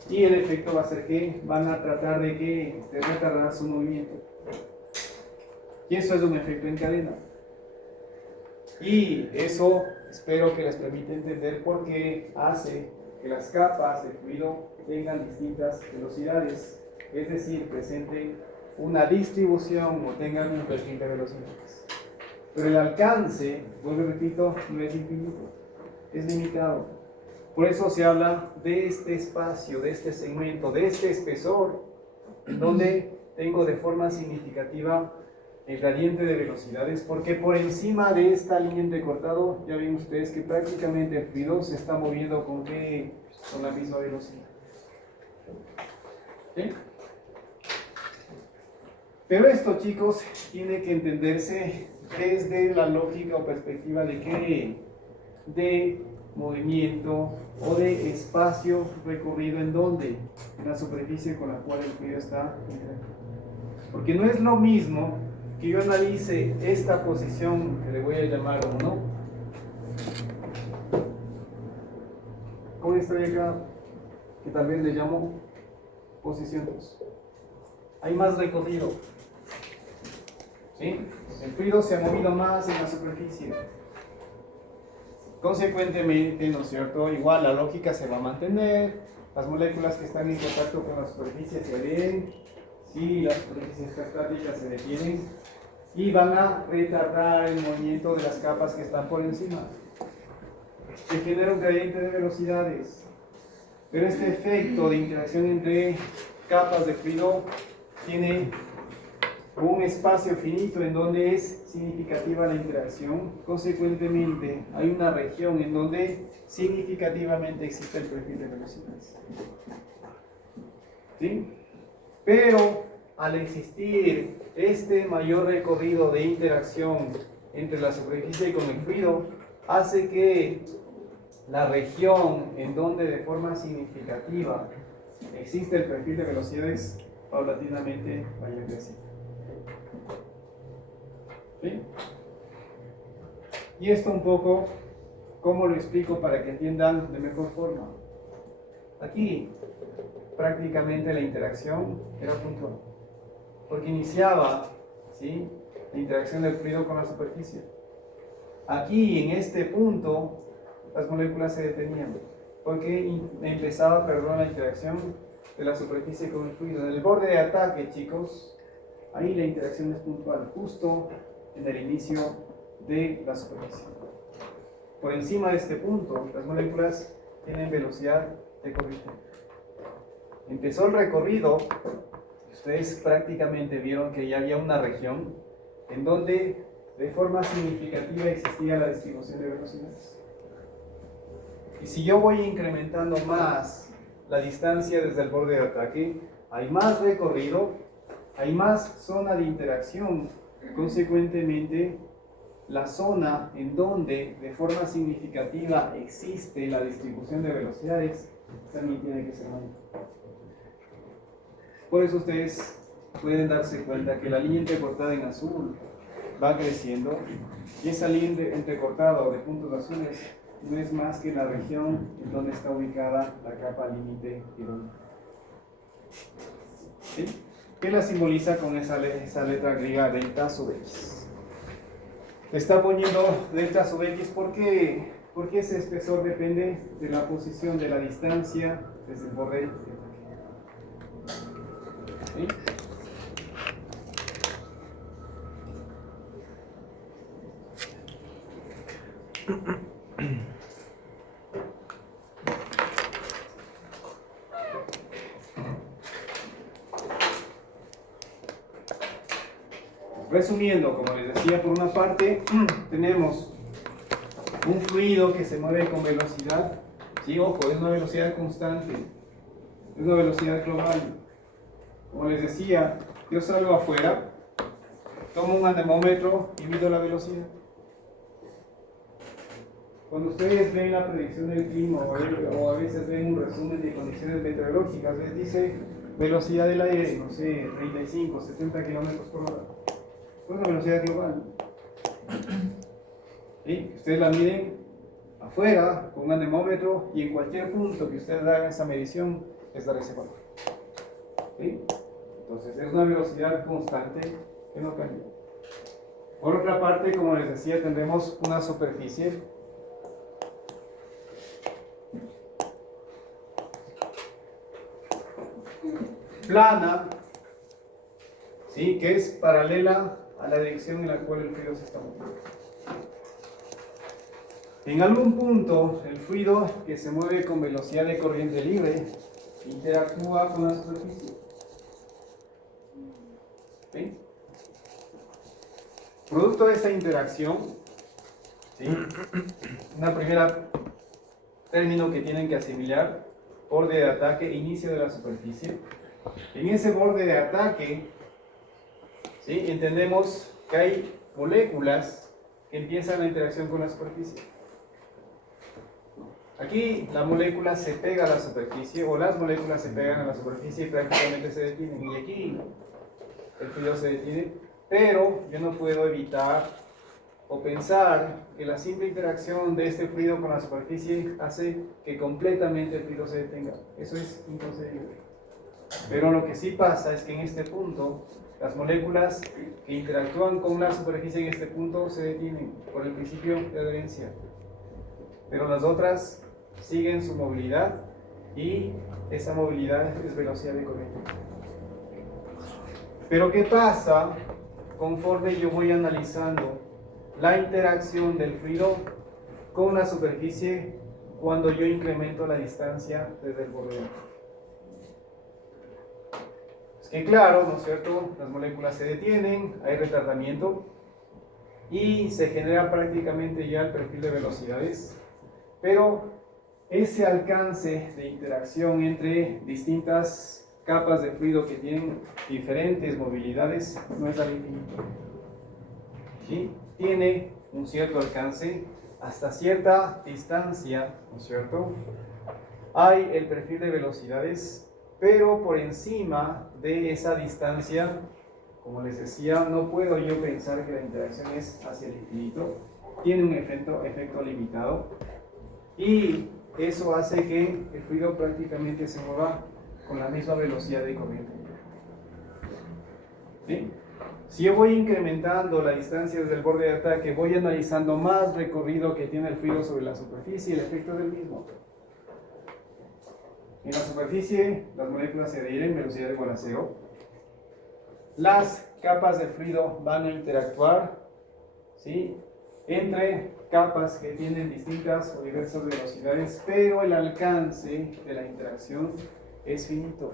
Y el efecto va a ser que van a tratar de retardar su movimiento. Y eso es un efecto en cadena. Y eso espero que les permita entender por qué hace que las capas de fluido tengan distintas velocidades, es decir, presenten una distribución o tengan un perfil de velocidades. Pero el alcance, vuelvo y repito, no es infinito, es limitado. Por eso se habla de este espacio, de este segmento, de este espesor, en donde tengo de forma significativa el gradiente de velocidades, porque por encima de esta línea entrecortado ya ven ustedes que prácticamente el fluido se está moviendo con la misma velocidad. ¿Sí? Pero esto, chicos, tiene que entenderse desde la lógica o perspectiva de qué, de movimiento o de espacio recorrido en donde, en la superficie con la cual el fluido está interactuando. Porque no es lo mismo que yo analice esta posición que le voy a llamar 1 con esta de acá que tal vez le llamo posición 2. Hay más recorrido, ¿sí? El fluido se ha movido más en la superficie. Consecuentemente, ¿no es cierto? Igual la lógica se va a mantener, las moléculas que están en contacto con la superficie se adhieren, si la superficie está estática se detienen y van a retardar el movimiento de las capas que están por encima. Se genera un gradiente de velocidades, pero este efecto de interacción entre capas de fluido tiene un espacio finito en donde es significativa la interacción. Consecuentemente, hay una región en donde significativamente existe el perfil de velocidades. ¿Sí? Pero al existir este mayor recorrido de interacción entre la superficie y con el fluido, hace que la región en donde de forma significativa existe el perfil de velocidades paulatinamente vaya creciendo. ¿Sí? Y esto un poco, ¿cómo lo explico para que entiendan de mejor forma? Aquí prácticamente la interacción era puntual, porque iniciaba, ¿sí?, la interacción del fluido con la superficie. Aquí, en este punto, las moléculas se detenían, porque empezaba, la interacción de la superficie con el fluido. En el borde de ataque, chicos, ahí la interacción es puntual, justo en el inicio de la superficie. Por encima de este punto, las moléculas tienen velocidad de corriente. Empezó el recorrido, ustedes prácticamente vieron que ya había una región en donde de forma significativa existía la distribución de velocidades. Y si yo voy incrementando más la distancia desde el borde de ataque, hay más recorrido, hay más zona de interacción. Consecuentemente, la zona en donde de forma significativa existe la distribución de velocidades también tiene que ser mayor. Por eso ustedes pueden darse cuenta que la línea entrecortada en azul va creciendo y esa línea entrecortada o de puntos azules no es más que la región en donde está ubicada la capa límite irónica. ¿Sí? ¿Qué la simboliza con esa letra griega delta sub x? Está poniendo delta sub x porque ese espesor depende de la posición de la distancia desde el borde. ¿Sí? Resumiendo, como les decía, por una parte tenemos un fluido que se mueve con velocidad, ¿sí? Ojo, es una velocidad constante, es una velocidad global. Como les decía, yo salgo afuera, tomo un anemómetro y mido la velocidad. Cuando ustedes ven la predicción del clima o a veces ven un resumen de condiciones meteorológicas, les dice velocidad del aire, no sé, 35, 70 kilómetros por hora. Es una velocidad global. ¿Sí? Ustedes la miden afuera con un anemómetro y en cualquier punto que ustedes hagan esa medición les dará ese valor. ¿Sí? Entonces es una velocidad constante que no cambia. Por otra parte, como les decía, tendremos una superficie plana, ¿sí? Que es paralela a la dirección en la cual el fluido se está moviendo. En algún punto, el fluido que se mueve con velocidad de corriente libre interactúa con la superficie. ¿Sí? Producto de esta interacción, ¿sí? Una primera término que tienen que asimilar, borde de ataque, inicio de la superficie. En ese borde de ataque, ¿sí? Entendemos que hay moléculas que empiezan la interacción con la superficie. Aquí la molécula se pega a la superficie, o las moléculas se pegan a la superficie y prácticamente se detienen. Y aquí el fluido se detiene, pero yo no puedo evitar o pensar que la simple interacción de este fluido con la superficie hace que completamente el fluido se detenga. Eso es inconcebible. Pero lo que sí pasa es que en este punto, las moléculas que interactúan con la superficie en este punto se detienen por el principio de adherencia. Pero las otras siguen su movilidad y esa movilidad es velocidad de corriente. Pero ¿qué pasa conforme yo voy analizando la interacción del fluido con la superficie cuando yo incremento la distancia desde el borde? Es que claro, ¿no es cierto? Las moléculas se detienen, hay retardamiento y se genera prácticamente ya el perfil de velocidades, pero ese alcance de interacción entre distintas capas de fluido que tienen diferentes movilidades no es al infinito. ¿Sí? Tiene un cierto alcance hasta cierta distancia, ¿no es cierto? Hay el perfil de velocidades, pero por encima de esa distancia, como les decía, no puedo yo pensar que la interacción es hacia el infinito. Tiene un efecto limitado y eso hace que el fluido prácticamente se mueva con la misma velocidad de corriente. ¿Sí? Si yo voy incrementando la distancia desde el borde de ataque, voy analizando más recorrido que tiene el fluido sobre la superficie, el efecto es el mismo. En la superficie, las moléculas se adhieren, velocidad igual a 0. Las capas de fluido van a interactuar, ¿sí? Entre capas que tienen distintas o diversas velocidades, pero el alcance de la interacción es finito.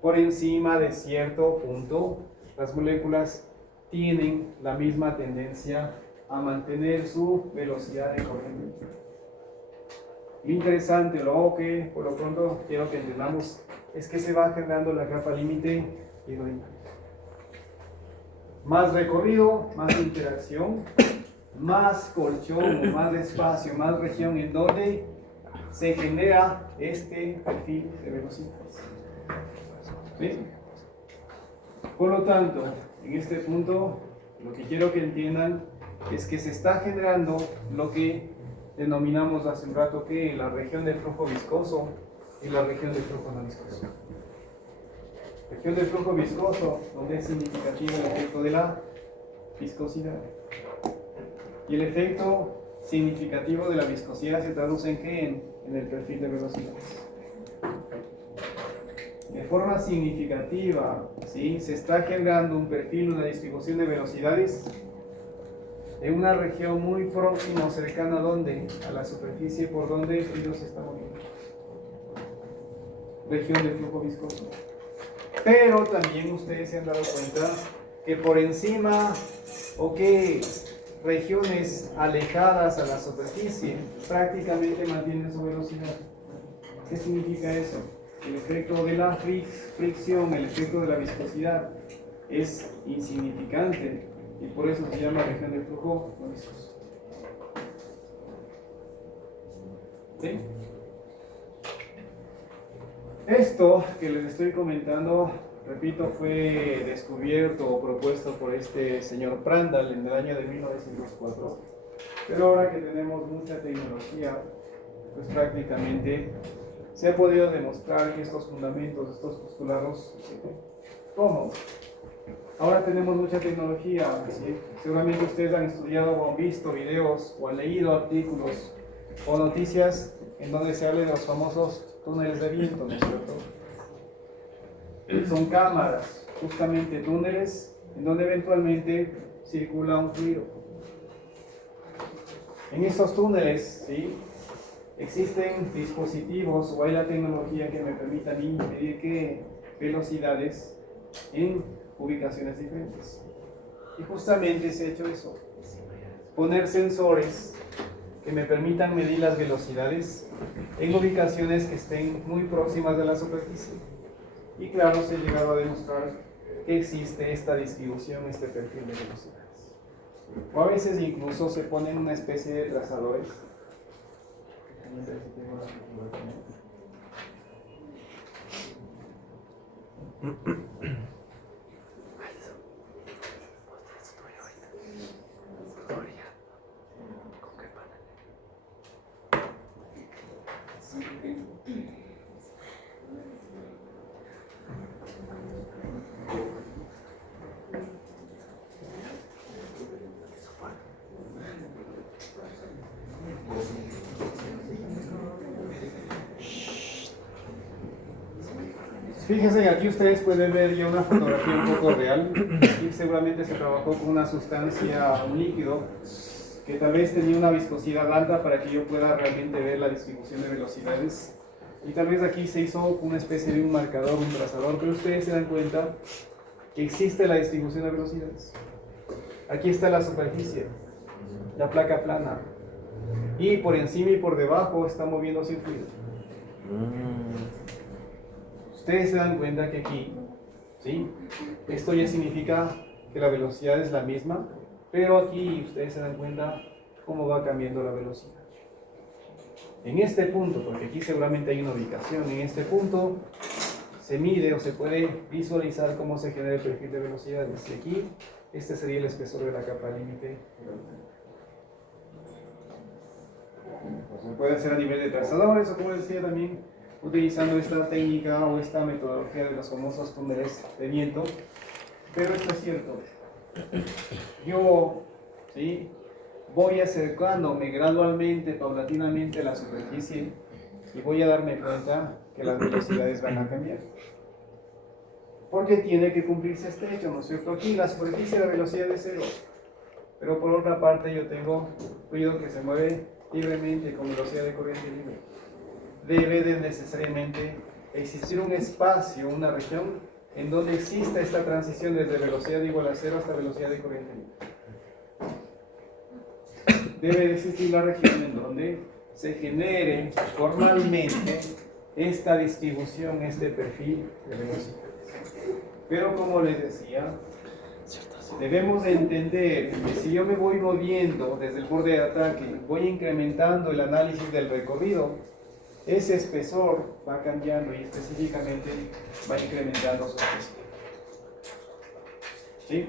Por encima de cierto punto, las moléculas tienen la misma tendencia a mantener su velocidad de corriente. Lo interesante, lo que por lo pronto quiero que entendamos, es que se va generando la capa límite hidrógena. Más recorrido, más interacción, más colchón, más espacio, más región en donde se genera este perfil de velocidades. ¿Sí? Por lo tanto, en este punto, lo que quiero que entiendan es que se está generando lo que denominamos hace un rato que la región de flujo viscoso y la región de flujo no viscoso. Región de flujo viscoso, donde es significativo el efecto de la viscosidad. Y el efecto significativo de la viscosidad se traduce en ¿qué? En el perfil de velocidades. De forma significativa, ¿sí? Se está generando un perfil, una distribución de velocidades en una región muy próxima o cercana a donde, a la superficie por donde el fluido se está moviendo. Región de flujo viscoso. Pero también ustedes se han dado cuenta que por encima o que regiones alejadas a la superficie prácticamente mantienen su velocidad. ¿Qué significa eso? El efecto de la fricción, el efecto de la viscosidad es insignificante y por eso se llama región de flujo no viscoso. ¿Sí? Esto que les estoy comentando, repito, fue descubierto o propuesto por este señor Prandtl en el año de 1904. Pero ahora que tenemos mucha tecnología, pues prácticamente se ha podido demostrar que estos fundamentos, estos postulados, ¿cómo? Ahora tenemos mucha tecnología, ¿sí? Seguramente ustedes han estudiado o han visto videos o han leído artículos o noticias en donde se habla de los famosos túneles de viento, ¿no es cierto? Son cámaras, justamente túneles, en donde eventualmente circula un fluido. En estos túneles, ¿sí? Existen dispositivos o hay la tecnología que me permitan medir qué velocidades en ubicaciones diferentes. Y justamente se ha hecho eso. Poner sensores que me permitan medir las velocidades en ubicaciones que estén muy próximas de la superficie. Y claro, se ha llegado a demostrar que existe esta distribución, este perfil de velocidades. O a veces incluso se ponen una especie de trazadores. Fíjense, aquí ustedes pueden ver ya una fotografía un poco real. Aquí seguramente se trabajó con una sustancia, un líquido, que tal vez tenía una viscosidad alta para que yo pueda realmente ver la distribución de velocidades. Y tal vez aquí se hizo una especie de un marcador, un trazador, pero ustedes se dan cuenta que existe la distribución de velocidades. Aquí está la superficie, la placa plana, y por encima y por debajo está moviéndose el fluido. Ustedes se dan cuenta que aquí, ¿sí? Esto ya significa que la velocidad es la misma, pero aquí ustedes se dan cuenta cómo va cambiando la velocidad. En este punto, porque aquí seguramente hay una ubicación, en este punto se mide o se puede visualizar cómo se genera el perfil de velocidades. Y aquí, este sería el espesor de la capa límite. Pues se puede hacer a nivel de trazadores o, como decía, también utilizando esta técnica o esta metodología de los famosos túneles de viento. Pero esto es cierto. Yo, ¿sí?, voy acercándome gradualmente, paulatinamente a la superficie y voy a darme cuenta que las velocidades van a cambiar. Porque tiene que cumplirse este hecho, ¿no es cierto? Aquí la superficie de la velocidad es cero. Pero por otra parte yo tengo fluido que se mueve libremente con velocidad de corriente libre. Debe de necesariamente existir un espacio, una región en donde exista esta transición desde velocidad igual a cero hasta velocidad de corriente libre. Debe de existir la región en donde se genere formalmente esta distribución, este perfil de velocidades. Pero como les decía, debemos de entender que si yo me voy moviendo desde el borde de ataque, voy incrementando el análisis del recorrido, ese espesor va cambiando y específicamente va incrementando su espesor. ¿Sí?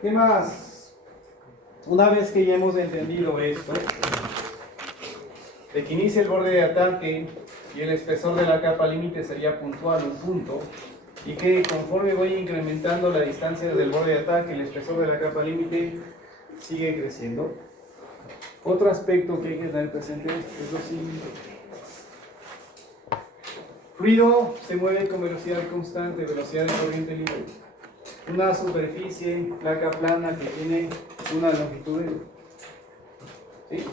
¿Qué más? Una vez que ya hemos entendido esto, de que inicia el borde de ataque y el espesor de la capa límite sería puntual, un punto, y que conforme voy incrementando la distancia desde el borde de ataque, el espesor de la capa límite sigue creciendo. Otro aspecto que hay que tener presente es lo siguiente. Fluido se mueve con velocidad constante, velocidad de corriente libre. Una superficie, placa plana que tiene una longitud de... ¿Sí?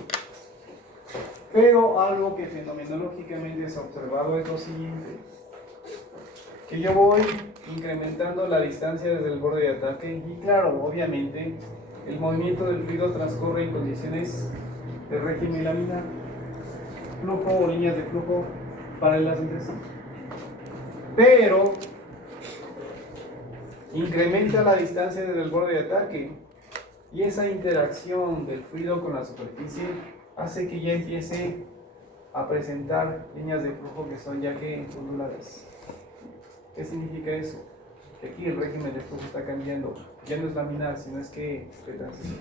Pero algo que fenomenológicamente es observado es lo siguiente, que yo voy incrementando la distancia desde el borde de ataque y claro, obviamente, el movimiento del fluido transcurre en condiciones de régimen laminar, flujo o líneas de flujo paralelas entre sí. Pero incrementa la distancia desde el borde de ataque y esa interacción del fluido con la superficie hace que ya empiece a presentar líneas de flujo que son ya que onduladas. ¿Qué significa eso? Que aquí el régimen de flujo está cambiando, ya no es laminar, sino es que de transición.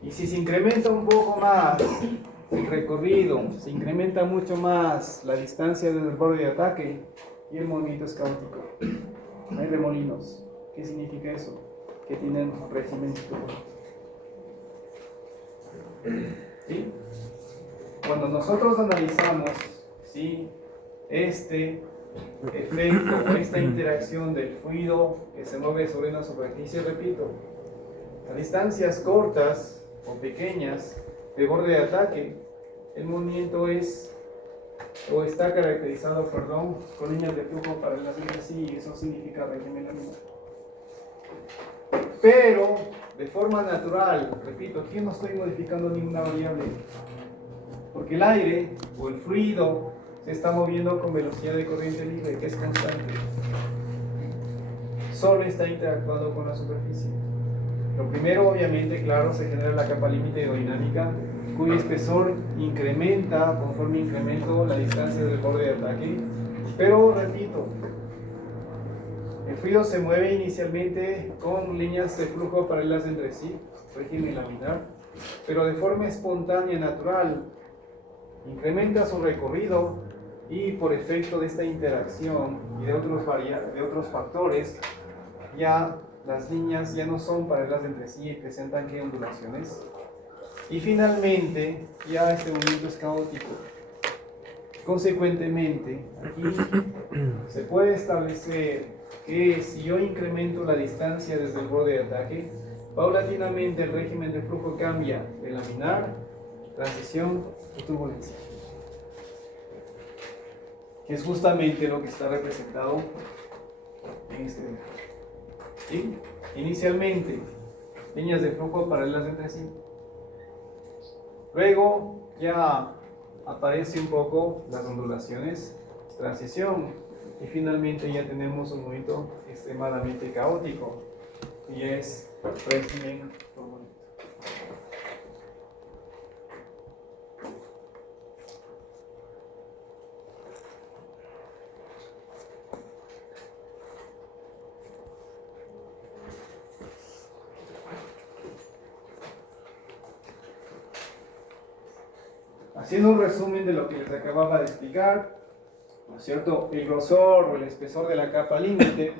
Y si se incrementa un poco más el recorrido, se incrementa mucho más la distancia desde el borde de ataque y el movimiento es caótico. No hay remolinos. ¿Qué significa eso? Que tienen régimen de flujo. ¿Sí? Cuando nosotros analizamos, ¿sí?, este efecto o esta interacción del fluido que se mueve sobre una superficie, repito, a distancias cortas o pequeñas de borde de ataque, el movimiento es o está caracterizado, con líneas de flujo paralelas entre sí, y eso significa régimen laminar. Pero de forma natural, repito, aquí no estoy modificando ninguna variable, porque el aire o el fluido se está moviendo con velocidad de corriente libre, que es constante. Solo está interactuando con la superficie. Lo primero, obviamente, claro, se genera la capa límite aerodinámica, cuyo espesor incrementa conforme incremento la distancia del borde de ataque. Pero, repito, el fluido se mueve inicialmente con líneas de flujo paralelas entre sí, régimen laminar, pero de forma espontánea, natural, incrementa su recorrido y por efecto de esta interacción y de otros factores, ya las líneas ya no son paralelas entre sí y presentan que ondulaciones. Y finalmente, ya este movimiento es caótico. Consecuentemente, aquí se puede establecer que si yo incremento la distancia desde el borde de ataque, paulatinamente el régimen de flujo cambia de laminar, transición y turbulencia, que es justamente lo que está representado en este diagrama. ¿Sí? Inicialmente, líneas de flujo paralelas entre sí. Luego ya aparece un poco las ondulaciones, transición, y finalmente ya tenemos un movimiento extremadamente caótico, y es régimen turbulento. Haciendo un resumen de lo que les acababa de explicar, ¿no es cierto? El grosor o el espesor de la capa límite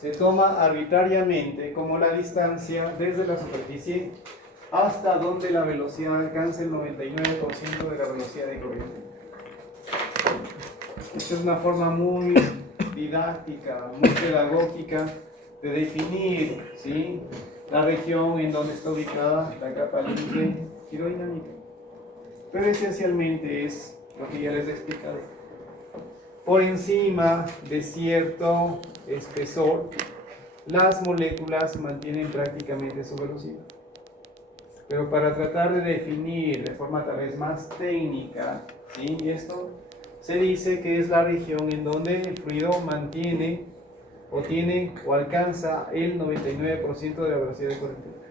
se toma arbitrariamente como la distancia desde la superficie hasta donde la velocidad alcanza el 99% de la velocidad de corriente. Esta es una forma muy didáctica, muy pedagógica de definir, ¿sí?, la región en donde está ubicada la capa límite hidrodinámica. Pero esencialmente es lo que ya les he explicado. Por encima de cierto espesor, las moléculas mantienen prácticamente su velocidad. Pero para tratar de definir de forma tal vez más técnica, ¿sí?, esto se dice que es la región en donde el fluido mantiene o tiene o alcanza el 99% de la velocidad de corriente libre.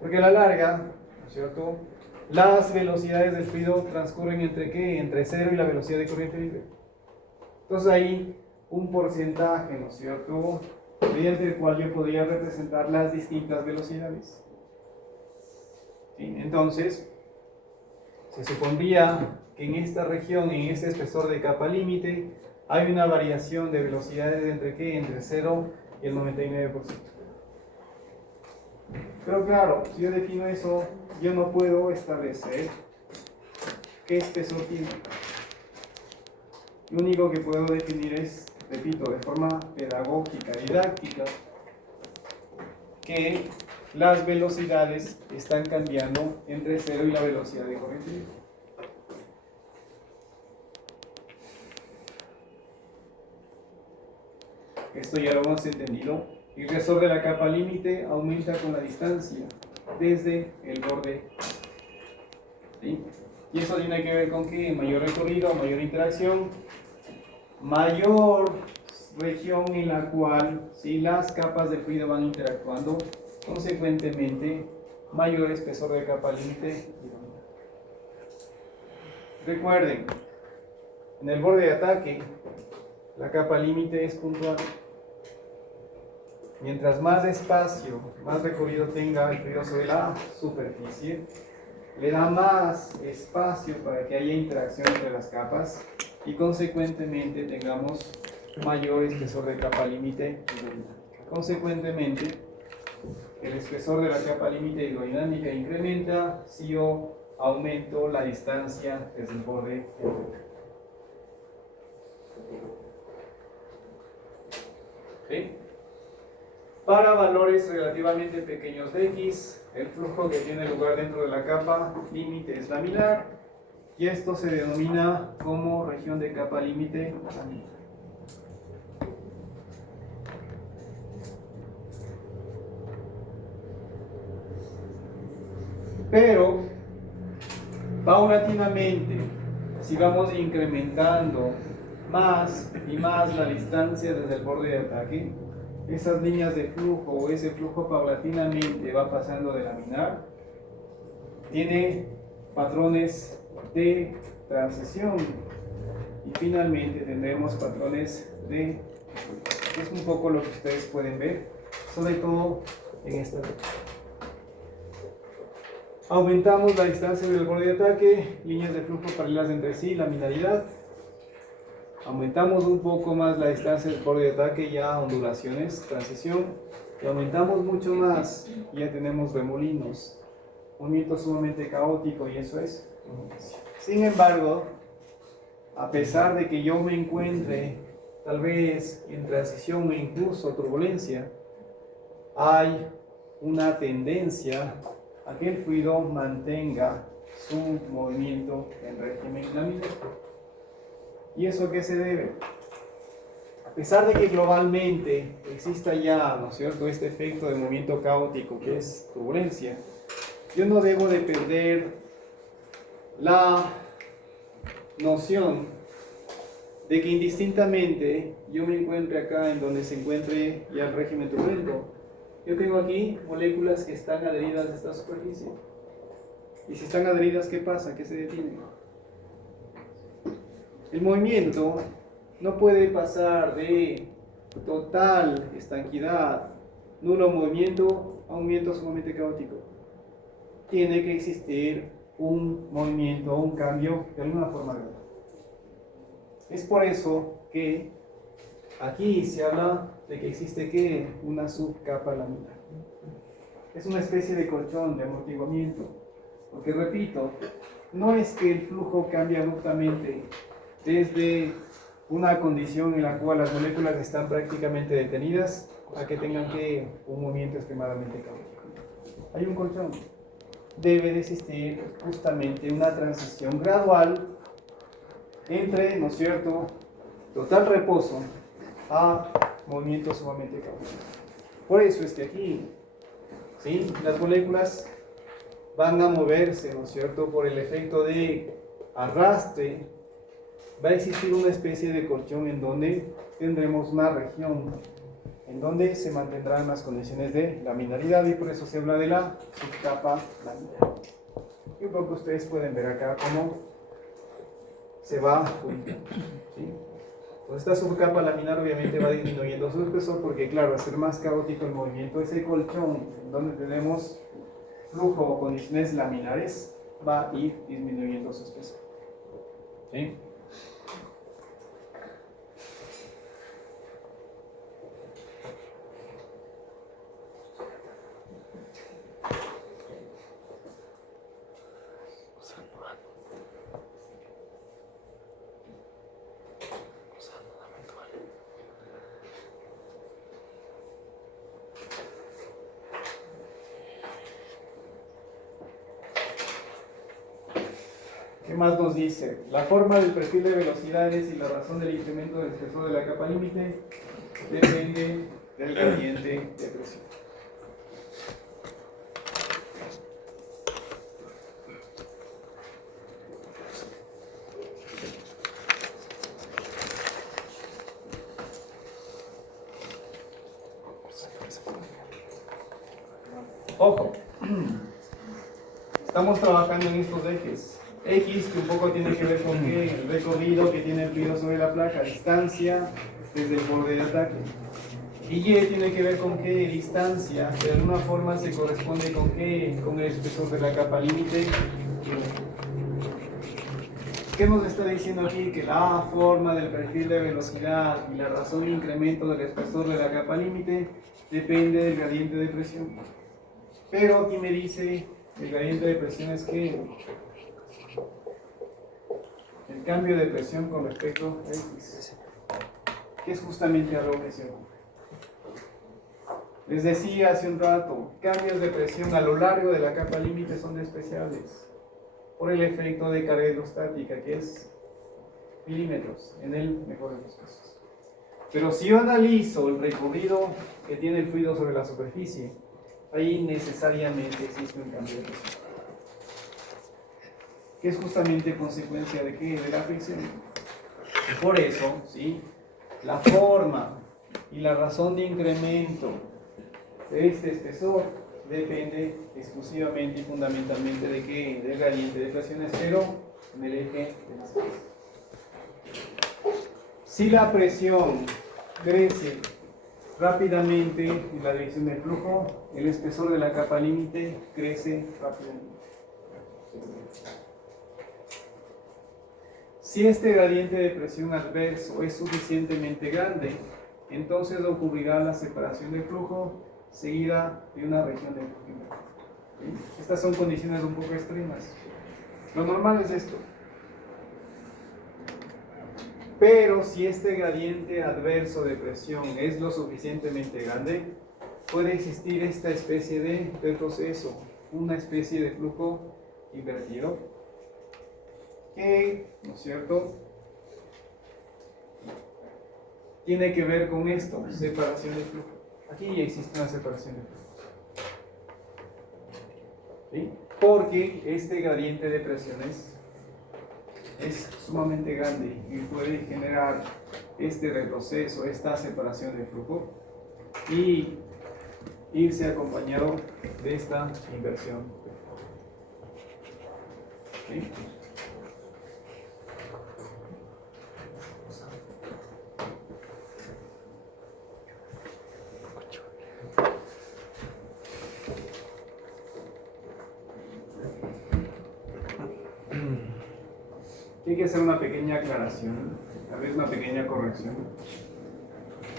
Porque a la larga, ¿no es cierto?, las velocidades del fluido transcurren entre ¿qué? Entre 0 y la velocidad de corriente libre. Entonces hay un porcentaje, ¿no es cierto?, mediante el cual yo podría representar las distintas velocidades. ¿Sí? Entonces, se supondría que en esta región, en este espesor de capa límite, hay una variación de velocidades entre ¿qué? Entre 0 y el 99%. Pero claro, si yo defino eso, yo no puedo establecer qué espesor tiene. Lo único que puedo definir es, repito, de forma pedagógica, didáctica, que las velocidades están cambiando entre 0 y la velocidad de corriente libre. Esto ya lo hemos entendido. El grosor de la capa límite aumenta con la distancia desde el borde. ¿Sí? Y eso tiene que ver con que mayor recorrido, mayor interacción, mayor región en la cual ¿sí? Las capas de fluido van interactuando, consecuentemente mayor espesor de capa límite. Recuerden, en el borde de ataque la capa límite es puntual. Mientras más espacio, más recorrido tenga el fluido sobre la superficie, le da más espacio para que haya interacción entre las capas y consecuentemente tengamos mayor espesor de capa límite hidrodinámica. Consecuentemente, el espesor de la capa límite hidrodinámica incrementa si yo aumento la distancia desde el borde. ¿Sí? Para valores relativamente pequeños de X, el flujo que tiene lugar dentro de la capa límite es laminar y esto se denomina como región de capa límite laminar. Pero, paulatinamente, si vamos incrementando más y más la distancia desde el borde de ataque, esas líneas de flujo o ese flujo paulatinamente va pasando de laminar, tiene patrones de transición y finalmente tendremos patrones de... Es un poco lo que ustedes pueden ver, sobre todo en esta región. Aumentamos la distancia del borde de ataque, líneas de flujo paralelas entre sí, laminaridad. Aumentamos un poco más la distancia del borde de ataque, ya ondulaciones, transición. Y aumentamos mucho más, ya tenemos remolinos, movimiento sumamente caótico y eso es. Sin embargo, a pesar de que yo me encuentre tal vez en transición o incluso turbulencia, hay una tendencia a que el fluido mantenga su movimiento en régimen laminar. ¿Y eso a qué se debe? A pesar de que globalmente exista ya, ¿no es cierto?, este efecto de movimiento caótico que es turbulencia, yo no debo de perder la noción de que indistintamente yo me encuentre acá en donde se encuentre ya el régimen turbulento, yo tengo aquí moléculas que están adheridas a esta superficie. Y si están adheridas, ¿qué pasa? ¿Qué se detiene? El movimiento no puede pasar de total estanquidad, nulo movimiento, a un movimiento sumamente caótico. Tiene que existir un movimiento o un cambio de alguna forma gradual. Es por eso que aquí se habla de que existe ¿qué? Una subcapa laminar. Es una especie de colchón de amortiguamiento. Porque repito, no es que el flujo cambie abruptamente desde una condición en la cual las moléculas están prácticamente detenidas a que tengan que un movimiento extremadamente caótico. Hay un colchón. Debe de existir justamente una transición gradual entre, ¿no es cierto?, total reposo a movimiento sumamente caótico. Por eso es que aquí, ¿sí?, las moléculas van a moverse, ¿no es cierto?, por el efecto de arrastre va a existir una especie de colchón en donde tendremos una región en donde se mantendrán las condiciones de laminaridad y por eso se habla de la subcapa laminar. Y un poco ustedes pueden ver acá cómo se va ubicando, ¿sí? Entonces esta subcapa laminar obviamente va disminuyendo su espesor porque claro, al ser más caótico el movimiento, ese colchón donde tenemos flujo o condiciones laminares va a ir disminuyendo su espesor, ¿sí? ¿Qué más nos dice? La forma del perfil de velocidades y la razón del incremento del espesor de la capa límite depende del gradiente de presión. Ojo, estamos trabajando en estos ejes. X, que un poco tiene que ver con que el recorrido que tiene el fluido sobre la placa, distancia desde el borde de ataque. Y Y tiene que ver con que distancia, de alguna forma se corresponde con que, con el espesor de la capa límite. ¿Qué nos está diciendo aquí? Que la forma del perfil de velocidad y la razón de incremento del espesor de la capa límite depende del gradiente de presión. Pero aquí me dice el gradiente de presión es que el cambio de presión con respecto a X, que es justamente a doble presión. Les decía hace un rato, cambios de presión a lo largo de la capa límite son despreciables por el efecto de carga hidrostática, que es milímetros, en el mejor de los casos. Pero si yo analizo el recorrido que tiene el fluido sobre la superficie, ahí necesariamente existe un cambio de presión, que es justamente consecuencia de ¿qué? De la fricción. Y por eso, ¿sí? La forma y la razón de incremento de este espesor depende exclusivamente y fundamentalmente de ¿qué? Del gradiente de presiones, pero en el eje de las fuerzas. Si la presión crece rápidamente en la dirección del flujo, el espesor de la capa límite crece rápidamente. Si este gradiente de presión adverso es suficientemente grande, entonces ocurrirá la separación del flujo seguida de una región de flujo invertido. ¿Sí? Estas son condiciones un poco extremas. Lo normal es esto. Pero si este gradiente adverso de presión es lo suficientemente grande, puede existir esta especie de retroceso, una especie de flujo invertido, que, ¿no es cierto?, tiene que ver con esto, separación de flujo. Aquí ya existe una separación de flujo. ¿Sí? Porque este gradiente de presiones es sumamente grande y puede generar este retroceso, esta separación de flujo y irse acompañado de esta inversión. ¿Sí? Hay que hacer una pequeña aclaración, tal vez una pequeña corrección.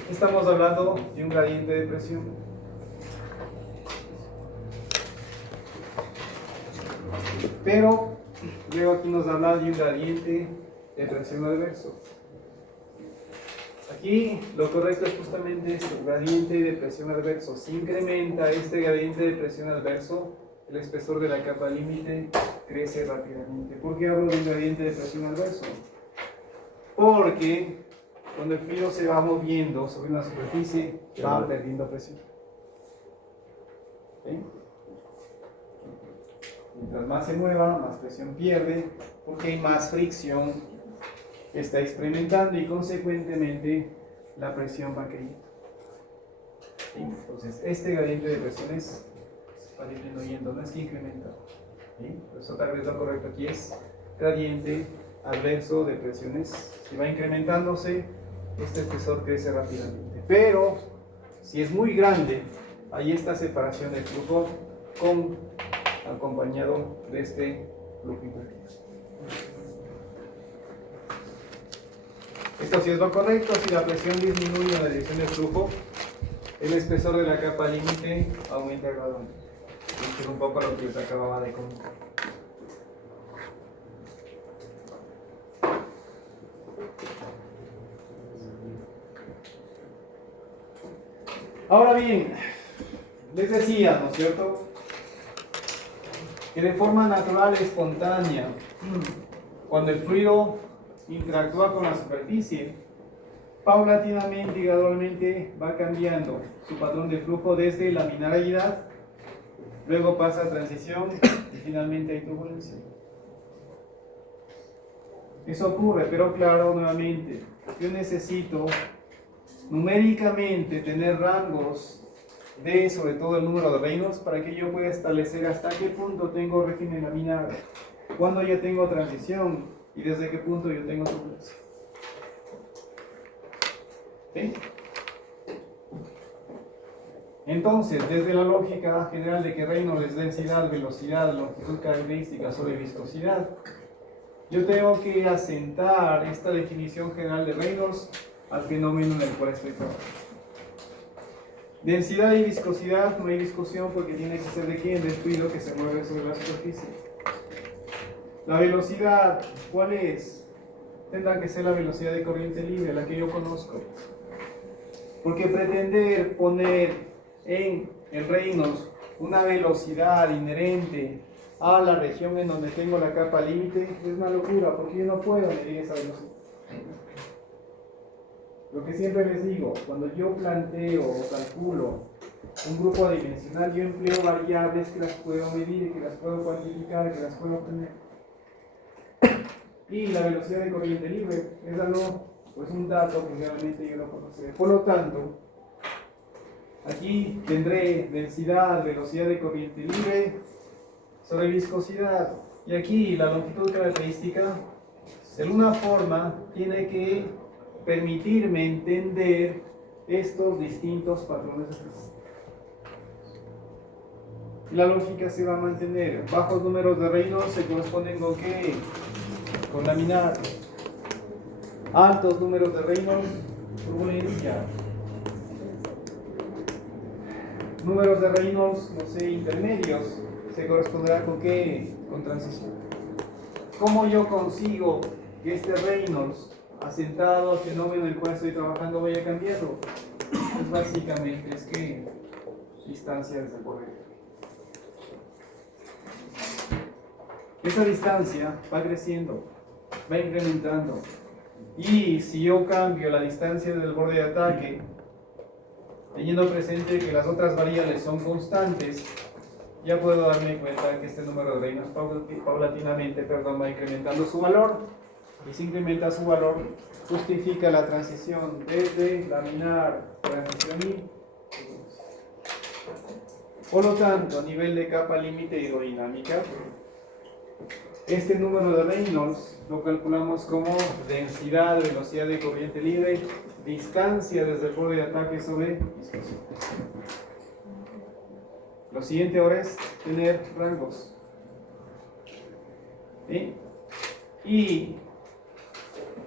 Estamos hablando de un gradiente de presión. Pero luego aquí nos habla de un gradiente de presión adverso. Aquí lo correcto es justamente esto, gradiente de presión adverso. Si incrementa este gradiente de presión adverso, el espesor de la capa límite crece rápidamente. ¿Por qué hablo de un gradiente de presión adverso? Porque cuando el fluido se va moviendo sobre una superficie, va perdiendo presión. ¿Sí? Mientras más se mueva, más presión pierde, porque hay más fricción está experimentando y consecuentemente la presión va cayendo. ¿Sí? Entonces, este gradiente de presiones va disminuyendo, no es que incrementa. ¿Sí? Por eso tal vez lo correcto aquí es gradiente adverso de presiones. Si va incrementándose, este espesor crece rápidamente. Pero, si es muy grande, hay esta separación del flujo acompañado de este flujo invertido. Esto sí es lo correcto. Si la presión disminuye en la dirección del flujo, el espesor de la capa límite aumenta gradualmente. Esto es un poco lo que les acababa de comentar. Ahora bien, les decía, ¿no es cierto?, que de forma natural, espontánea, cuando el fluido interactúa con la superficie, paulatinamente y gradualmente va cambiando su patrón de flujo desde laminariedad, luego pasa a transición y finalmente hay turbulencia. Eso ocurre, pero claro, nuevamente, yo necesito numéricamente tener rangos de, sobre todo, el número de Reynolds para que yo pueda establecer hasta qué punto tengo régimen laminar, cuándo ya tengo transición y desde qué punto yo tengo turbulencia. ¿Sí? Entonces, desde la lógica general de que Reynolds es densidad, velocidad, longitud característica sobre viscosidad, yo tengo que asentar esta definición general de Reynolds al fenómeno en el cual estoy trabajando. Densidad y viscosidad, no hay discusión porque tiene que ser de quién, del fluido que se mueve sobre la superficie. La velocidad, ¿cuál es? Tendrá que ser la velocidad de corriente libre, la que yo conozco. Porque pretender poner en el Reynolds una velocidad inherente a la región en donde tengo la capa límite es una locura, porque yo no puedo medir esa velocidad. Lo que siempre les digo, cuando yo planteo o calculo un grupo adimensional, yo empleo variables que las puedo medir, que las puedo cuantificar, que las puedo obtener. Y la velocidad de corriente libre es algo, pues un dato que realmente yo no conoceré. Por lo tanto, aquí tendré densidad, velocidad de corriente libre sobre viscosidad. Y aquí la longitud característica, de alguna forma, tiene que permitirme entender estos distintos patrones de flujo. La lógica se va a mantener. Bajos números de Reynolds se corresponden con ¿qué? Con laminar. Altos números de Reynolds, turbulencia. Números de Reynolds, no sé, intermedios, se corresponderá con ¿qué? Con transición. ¿Cómo yo consigo que este Reynolds asentado al fenómeno en el cual estoy trabajando vaya cambiando? Pues básicamente es que distancia desde el borde. Esa distancia va creciendo, va incrementando. Y si yo cambio la distancia del borde de ataque, teniendo presente que las otras variables son constantes, ya puedo darme cuenta que este número de Reynolds paulatinamente va incrementando su valor. Y si incrementa su valor, justifica la transición desde laminar, transición y. Por lo tanto, a nivel de capa límite hidrodinámica, este número de Reynolds lo calculamos como densidad, velocidad de corriente libre, distancia desde el borde de ataque sobre viscosidad. Lo siguiente ahora es tener rangos. ¿Sí? Y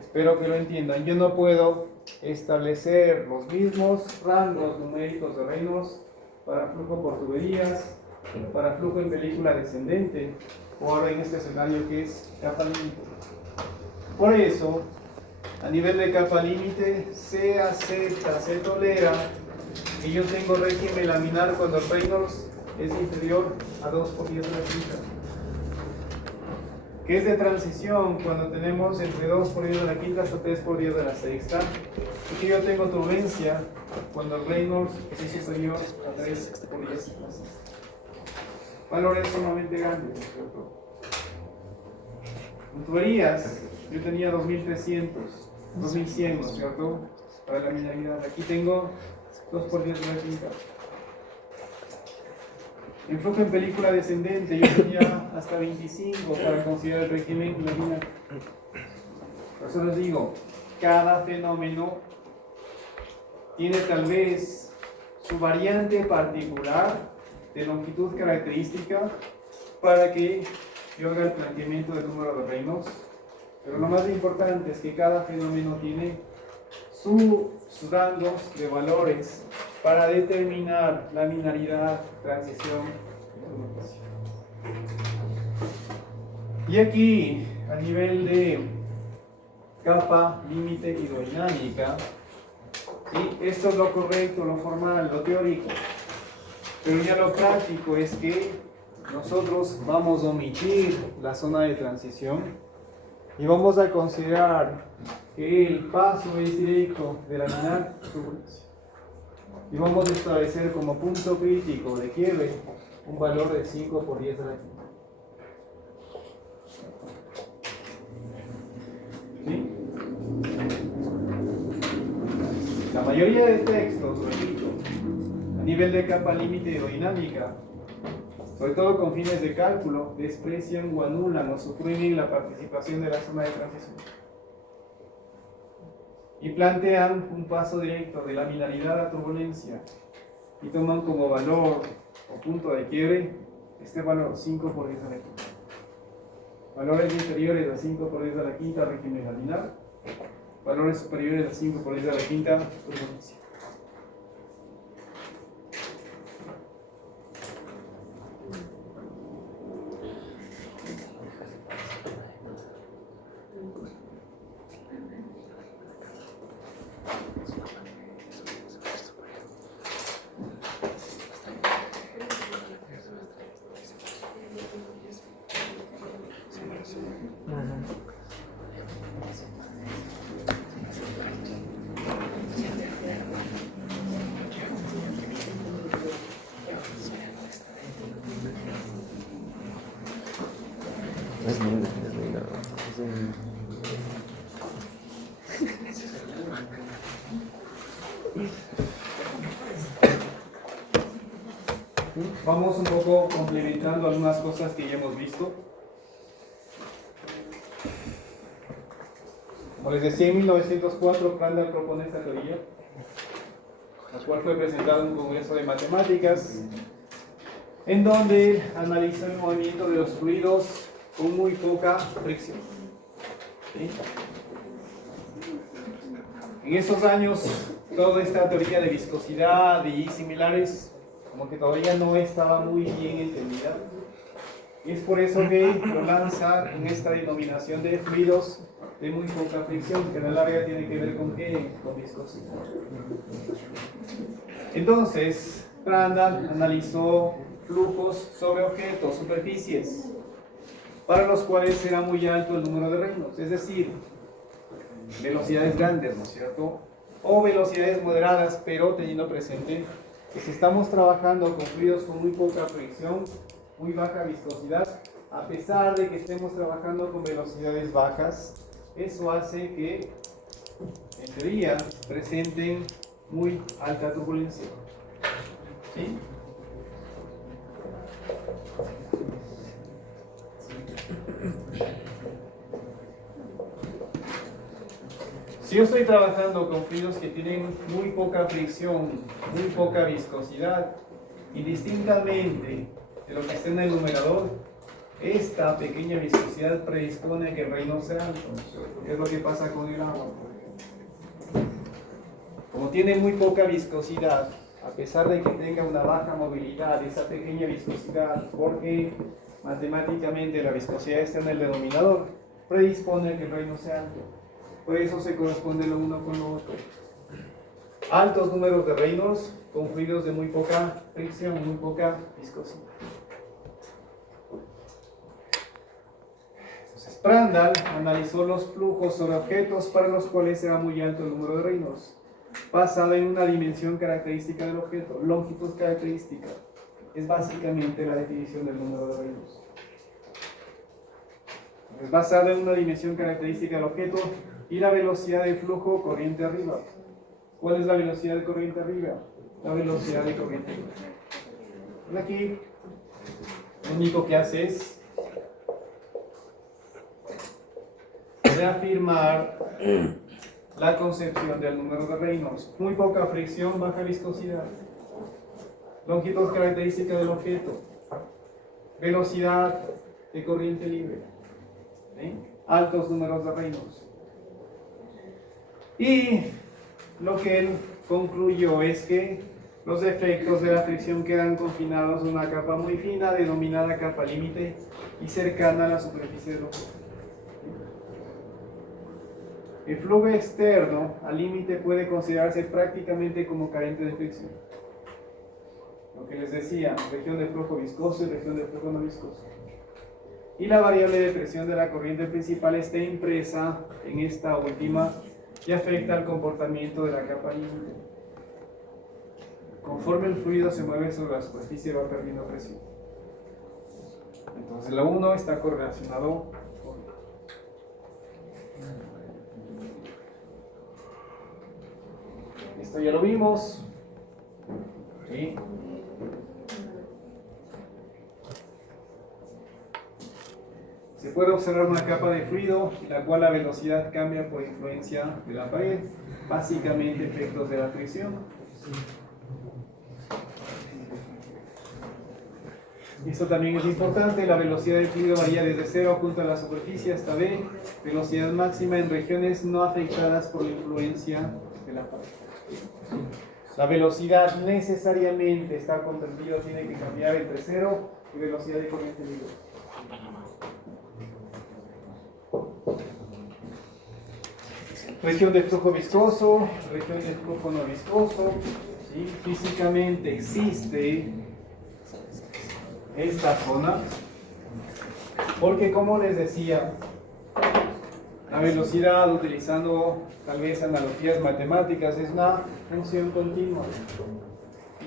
espero que lo entiendan. Yo no puedo establecer los mismos rangos numéricos de Reynolds para flujo por tuberías, para flujo en película descendente, o ahora en este escenario que es capa límite. Por eso, a nivel de capa límite, se acepta, se tolera que yo tengo régimen laminar cuando el Reynolds es inferior a 2 por 10 de la quinta. Que es de transición cuando tenemos entre 2 por 10 de la quinta hasta 3 por 10 de la sexta. Y que yo tengo turbulencia cuando el Reynolds es superior a 3 por 10 de la sexta. Valores sumamente grandes, ¿cierto? En tuberías, yo tenía 2300, 2100, ¿no es cierto? Para la laminalidad. Aquí tengo 2 por 10 de la quinta. En flujo en película descendente, yo tenía hasta 25 para considerar el régimen laminar. Por eso les digo, cada fenómeno tiene tal vez su variante particular de longitud característica para que yo haga el planteamiento del número de reinos. Pero lo más importante es que cada fenómeno tiene sus rangos de valores para determinar la linearidad, transición y conmutación. Y aquí, a nivel de capa, límite hidrodinámica, ¿sí? Esto es lo correcto, lo formal, lo teórico. Pero ya lo práctico es que nosotros vamos a omitir la zona de transición y vamos a considerar que el paso es directo de la laminar turbulencia. Y vamos a establecer como punto crítico de quiebre un valor de 5 por 10 a la quinta. ¿Sí? La mayoría de textos, repito, a nivel de capa límite hidrodinámica, sobre todo con fines de cálculo, desprecian o anulan o suprimen la participación de la zona de transición. Y plantean un paso directo de laminaridad a turbulencia y toman como valor o punto de quiebre este valor 5 por 10 a la quinta. Valores inferiores a 5 por 10 a la quinta, régimen laminar. Valores superiores a 5 por 10 a la quinta, turbulencia. Es lindo, es lindo. Vamos un poco complementando algunas cosas que ya hemos visto. Como les decía, en 1904 Prandtl propone esta teoría, la cual fue presentada en un congreso de matemáticas, en donde analizó el movimiento de los fluidos con muy poca fricción. ¿Sí? En esos años, toda esta teoría de viscosidad y similares, como que todavía no estaba muy bien entendida. Y es por eso que lo lanza en esta denominación de fluidos de muy poca fricción, que en el área tiene que ver con qué, con viscosidad. Entonces, Prandtl analizó flujos sobre objetos, superficies, para los cuales era muy alto el número de reinos, es decir, velocidades grandes, ¿no es cierto? O velocidades moderadas, pero teniendo presente que si estamos trabajando con fluidos con muy poca fricción, muy baja viscosidad, a pesar de que estemos trabajando con velocidades bajas, eso hace que, en teoría, presenten muy alta turbulencia. ¿Sí? Si yo estoy trabajando con fluidos que tienen muy poca fricción, muy poca viscosidad, y distintamente de lo que está en el numerador, esta pequeña viscosidad predispone a que el reino sea alto. Es lo que pasa con el agua. Como tiene muy poca viscosidad, a pesar de que tenga una baja movilidad, esa pequeña viscosidad, porque matemáticamente la viscosidad está en el denominador, predispone a que el reino sea alto. Por eso se corresponde lo uno con lo otro. Altos números de reinos con fluidos de muy poca fricción, muy poca viscosidad. Entonces, Prandtl analizó los flujos sobre objetos para los cuales era muy alto el número de reinos, basado en una dimensión característica del objeto, longitud característica. Es básicamente la definición del número de reinos. Es basada en una dimensión característica del objeto y la velocidad de flujo corriente arriba. ¿Cuál es la velocidad de corriente arriba? La velocidad de corriente arriba. Aquí lo único que hace es reafirmar la concepción del número de Reynolds. Muy poca fricción, baja viscosidad. Longitud característica del objeto. Velocidad de corriente libre. ¿Sí? Altos números de Reynolds. Y lo que él concluyó es que los efectos de la fricción quedan confinados a una capa muy fina, denominada capa límite, y cercana a la superficie del objeto. El flujo externo al límite puede considerarse prácticamente como carente de fricción. Lo que les decía, región de flujo viscoso y región de flujo no viscoso. Y la variable de presión de la corriente principal está impresa en esta última y afecta al comportamiento de la capa límite. Conforme el fluido se mueve sobre la superficie va perdiendo presión. Entonces la 1 está correlacionado con... Esto ya lo vimos. ¿Sí? Se puede observar una capa de fluido en la cual la velocidad cambia por influencia de la pared, básicamente efectos de la fricción. Esto también es importante, la velocidad del fluido varía desde 0 junto a la superficie hasta B, velocidad máxima en regiones no afectadas por la influencia de la pared. La velocidad necesariamente está comprendido, tiene que cambiar entre 0 y velocidad de corriente libre. Región de flujo viscoso, región de flujo no viscoso. ¿Sí? Físicamente existe esta zona, porque como les decía, la velocidad, utilizando tal vez analogías matemáticas, es una función continua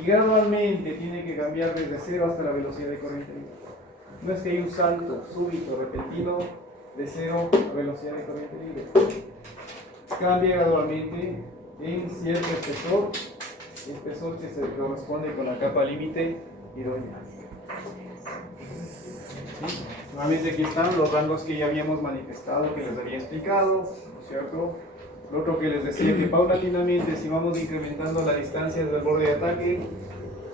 y gradualmente tiene que cambiar desde 0 hasta la velocidad de corriente libre. No es que hay un salto súbito, repentino, de 0 a velocidad de corriente libre. Cambia gradualmente en cierto espesor que se corresponde con la capa límite idónea. ¿Sí? Nuevamente aquí están los rangos que ya habíamos manifestado, que les había explicado, ¿no es cierto? Lo otro que les decía, que paulatinamente, si vamos incrementando la distancia del borde de ataque,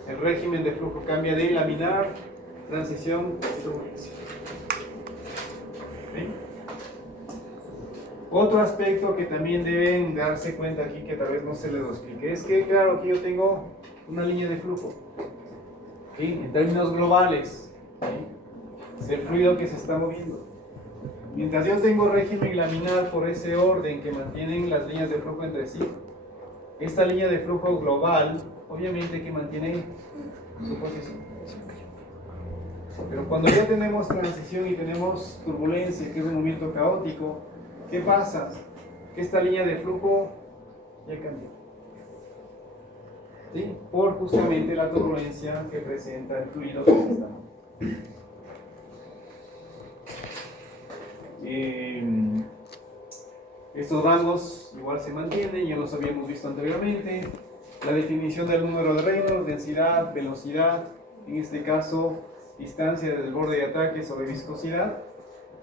el régimen de flujo cambia de laminar, transición, turbulencia. ¿Sí? Otro aspecto que también deben darse cuenta aquí, que tal vez no se les lo explique, es que, claro, aquí yo tengo una línea de flujo. ¿Sí? En términos globales, ¿sí? Es el fluido que se está moviendo. Mientras yo tengo régimen laminar por ese orden que mantienen las líneas de flujo entre sí, esta línea de flujo global, obviamente que mantiene su posición. Pero cuando ya tenemos transición y tenemos turbulencia, que es un movimiento caótico, ¿qué pasa? Que esta línea de flujo ya cambió. ¿Sí? Por justamente la turbulencia que presenta el fluido que se está moviendo. Estos rangos igual se mantienen, ya los habíamos visto anteriormente. La definición del número de Reynolds, densidad, velocidad, en este caso distancia del borde de ataque sobre viscosidad.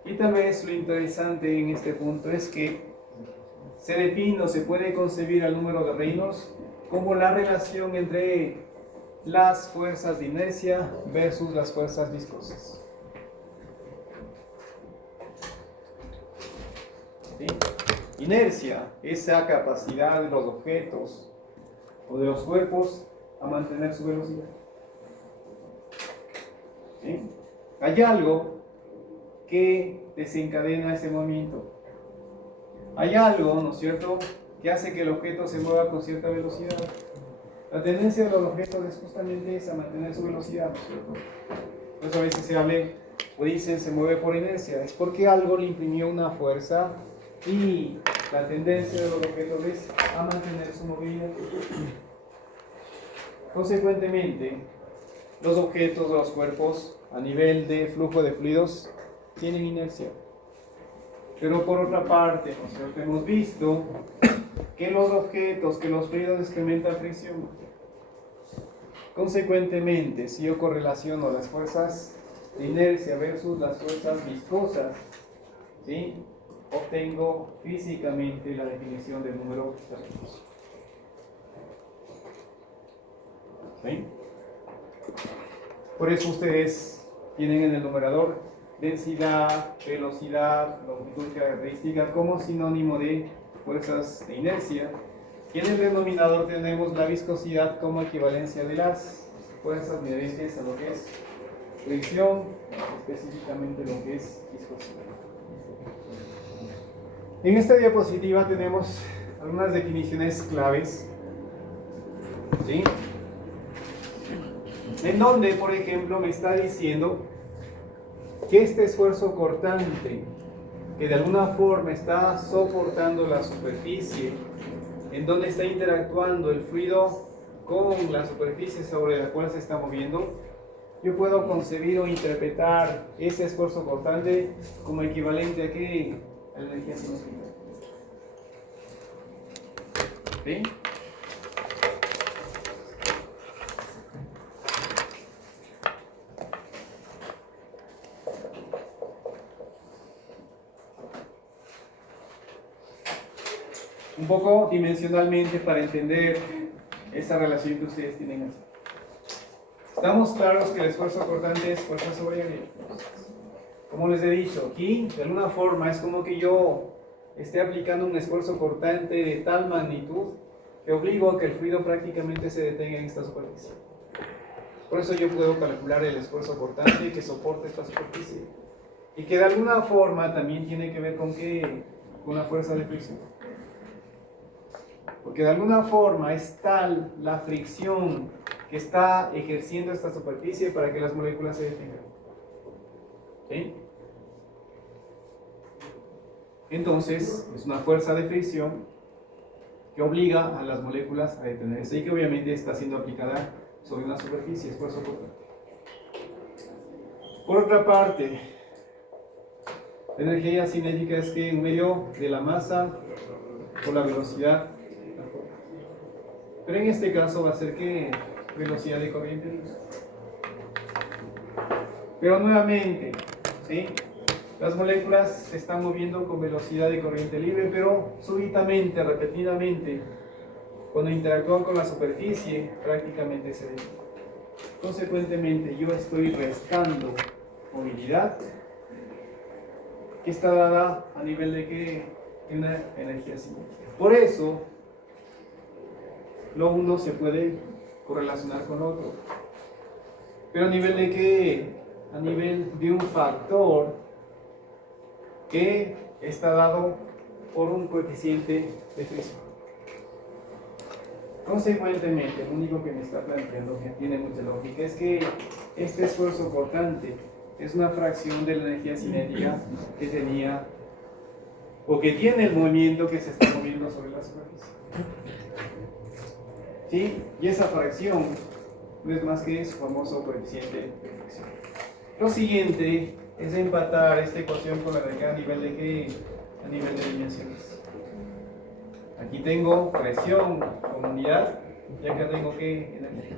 Y tal vez lo interesante en este punto es que se define o se puede concebir al número de Reynolds como la relación entre las fuerzas de inercia versus las fuerzas viscosas. ¿Sí? Inercia, esa capacidad de los objetos o de los cuerpos a mantener su velocidad. ¿Sí? Hay algo que desencadena ese movimiento. Hay algo, ¿no es cierto?, que hace que el objeto se mueva con cierta velocidad. La tendencia de los objetos es justamente esa, mantener su velocidad, ¿no es cierto? Por eso a veces se habla o dicen se mueve por inercia. Es porque algo le imprimió una fuerza y la tendencia de los objetos es a mantener su movilidad. Consecuentemente, los objetos o los cuerpos a nivel de flujo de fluidos tienen inercia. Pero por otra parte, ¿no es cierto?, hemos visto que los objetos, que los fluidos experimentan fricción. Consecuentemente, si yo correlaciono las fuerzas de inercia versus las fuerzas viscosas, ¿sí?, obtengo físicamente la definición del número de términos. ¿Sí? Por eso ustedes tienen en el numerador densidad, velocidad, longitud característica como sinónimo de fuerzas de inercia. Y en el denominador tenemos la viscosidad como equivalencia de las fuerzas inherentes a lo que es fricción, específicamente lo que es viscosidad. En esta diapositiva tenemos algunas definiciones claves, ¿sí?, en donde, por ejemplo, me está diciendo que este esfuerzo cortante, que de alguna forma está soportando la superficie, en donde está interactuando el fluido con la superficie sobre la cual se está moviendo, yo puedo concebir o interpretar ese esfuerzo cortante como equivalente a ¿qué? A la energía cinética. ¿Sí? Un poco dimensionalmente para entender esa relación que ustedes tienen aquí. Estamos claros que el esfuerzo cortante es fuerza sobre área. Como les he dicho, aquí de alguna forma es como que yo esté aplicando un esfuerzo cortante de tal magnitud que obligo a que el fluido prácticamente se detenga en esta superficie. Por eso yo puedo calcular el esfuerzo cortante que soporta esta superficie. Y que de alguna forma también tiene que ver con ¿qué? Con la fuerza de fricción. Porque de alguna forma es tal la fricción que está ejerciendo esta superficie para que las moléculas se detengan. ¿Sí? Entonces, es una fuerza de fricción que obliga a las moléculas a detenerse y que obviamente está siendo aplicada sobre una superficie, esfuerzo cortante. Por otra parte, la energía cinética es que en medio de la masa por la velocidad. Pero en este caso va a ser que velocidad de corriente libre. Pero nuevamente, ¿sí?, las moléculas se están moviendo con velocidad de corriente libre, pero súbitamente, repetidamente, cuando interactúan con la superficie, prácticamente se detienen. Consecuentemente, yo estoy restando movilidad que está dada a nivel de que una energía cinética. Por eso, lo uno se puede correlacionar con lo otro. Pero a nivel de qué? A nivel de un factor que está dado por un coeficiente de fricción. Consecuentemente, lo único que me está planteando, que tiene mucha lógica, es que este esfuerzo cortante es una fracción de la energía cinética que tenía o que tiene el movimiento que se está moviendo sobre la superficie. ¿Sí? Y esa fracción no es más que su famoso coeficiente de fricción. Lo siguiente es empatar esta ecuación con la de acá a nivel de ¿qué? A nivel de dimensiones. Aquí tengo presión como unidad y acá tengo ¿qué? Energía.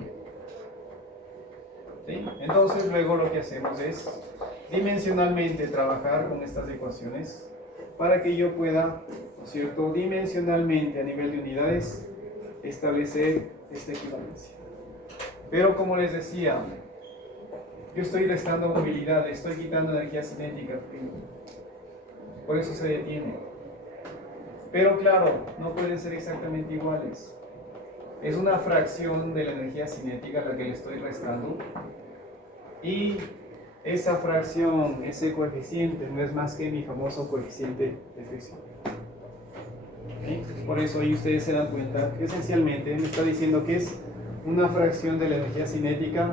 ¿Sí? Entonces luego lo que hacemos es dimensionalmente trabajar con estas ecuaciones para que yo pueda, ¿no es cierto?, dimensionalmente a nivel de unidades establecer esta equivalencia. Pero como les decía, yo estoy restando movilidad, estoy quitando energía cinética, por eso se detiene. Pero claro, no pueden ser exactamente iguales. Es una fracción de la energía cinética la que le estoy restando y esa fracción, ese coeficiente, no es más que mi famoso coeficiente de fricción. ¿Sí? Por eso ahí ustedes se dan cuenta que esencialmente me está diciendo que es una fracción de la energía cinética,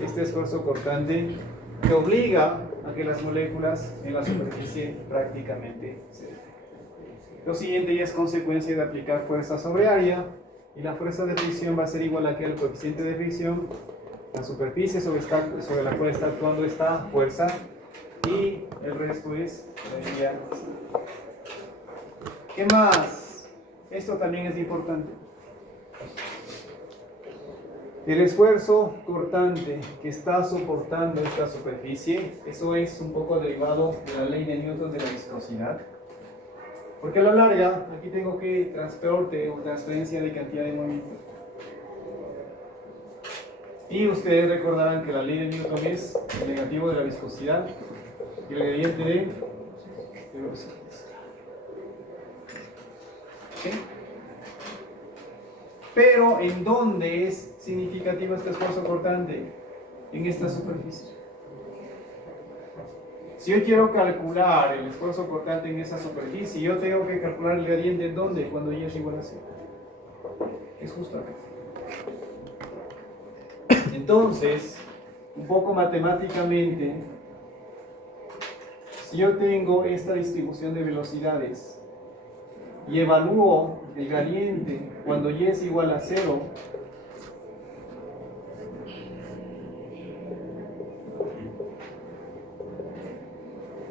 este esfuerzo cortante que obliga a que las moléculas en la superficie prácticamente se detengan. Lo siguiente ya es consecuencia de aplicar fuerza sobre área y la fuerza de fricción va a ser igual a que el coeficiente de fricción, la superficie sobre la cual está actuando esta fuerza y el resto es energía cinética. ¿Qué más? Esto también es importante. El esfuerzo cortante que está soportando esta superficie, eso es un poco derivado de la ley de Newton de la viscosidad. Porque a la larga, aquí tengo que transporte o transferencia de cantidad de movimiento. Y ustedes recordarán que la ley de Newton es el negativo de la viscosidad y el gradiente de velocidad. ¿Sí? Pero ¿en dónde es significativo este esfuerzo cortante? En esta superficie. Si yo quiero calcular el esfuerzo cortante en esa superficie, yo tengo que calcular el gradiente en dónde, cuando y es igual a 0. Es justo acá. Entonces, un poco matemáticamente, si yo tengo esta distribución de velocidades y evalúo el gradiente cuando y es igual a 0,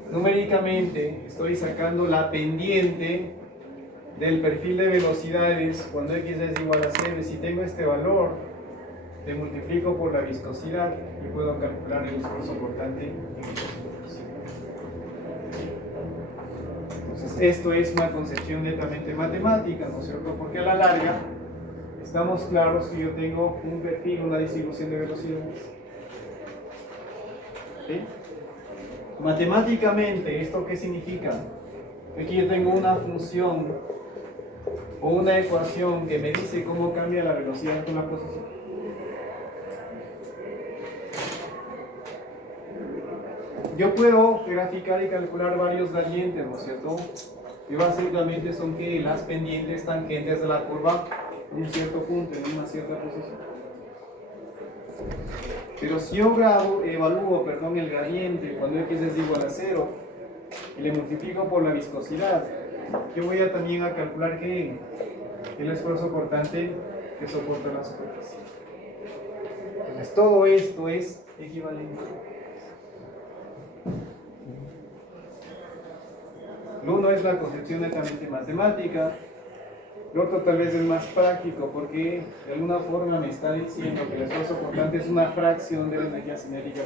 numéricamente estoy sacando la pendiente del perfil de velocidades cuando x es igual a 0. Y si tengo este valor, le multiplico por la viscosidad y puedo calcular el esfuerzo cortante. Entonces, esto es una concepción netamente matemática, ¿no es cierto? Porque a la larga estamos claros que yo tengo un perfil, una distribución de velocidades. ¿Sí? Matemáticamente, ¿esto qué significa? Aquí yo tengo una función o una ecuación que me dice cómo cambia la velocidad con la posición. Yo puedo graficar y calcular varios gradientes, ¿no es cierto? Y básicamente son que las pendientes tangentes de la curva en un cierto punto, en una cierta posición. Pero si yo evalúo el gradiente cuando x es igual a 0 y le multiplico por la viscosidad, yo voy a también a calcular que el esfuerzo cortante que soporta la superficie. Entonces todo esto es equivalente. Lo uno es la concepción netamente matemática, lo otro tal vez es más práctico porque de alguna forma me está diciendo que el esfuerzo cortante es una fracción de la energía cinética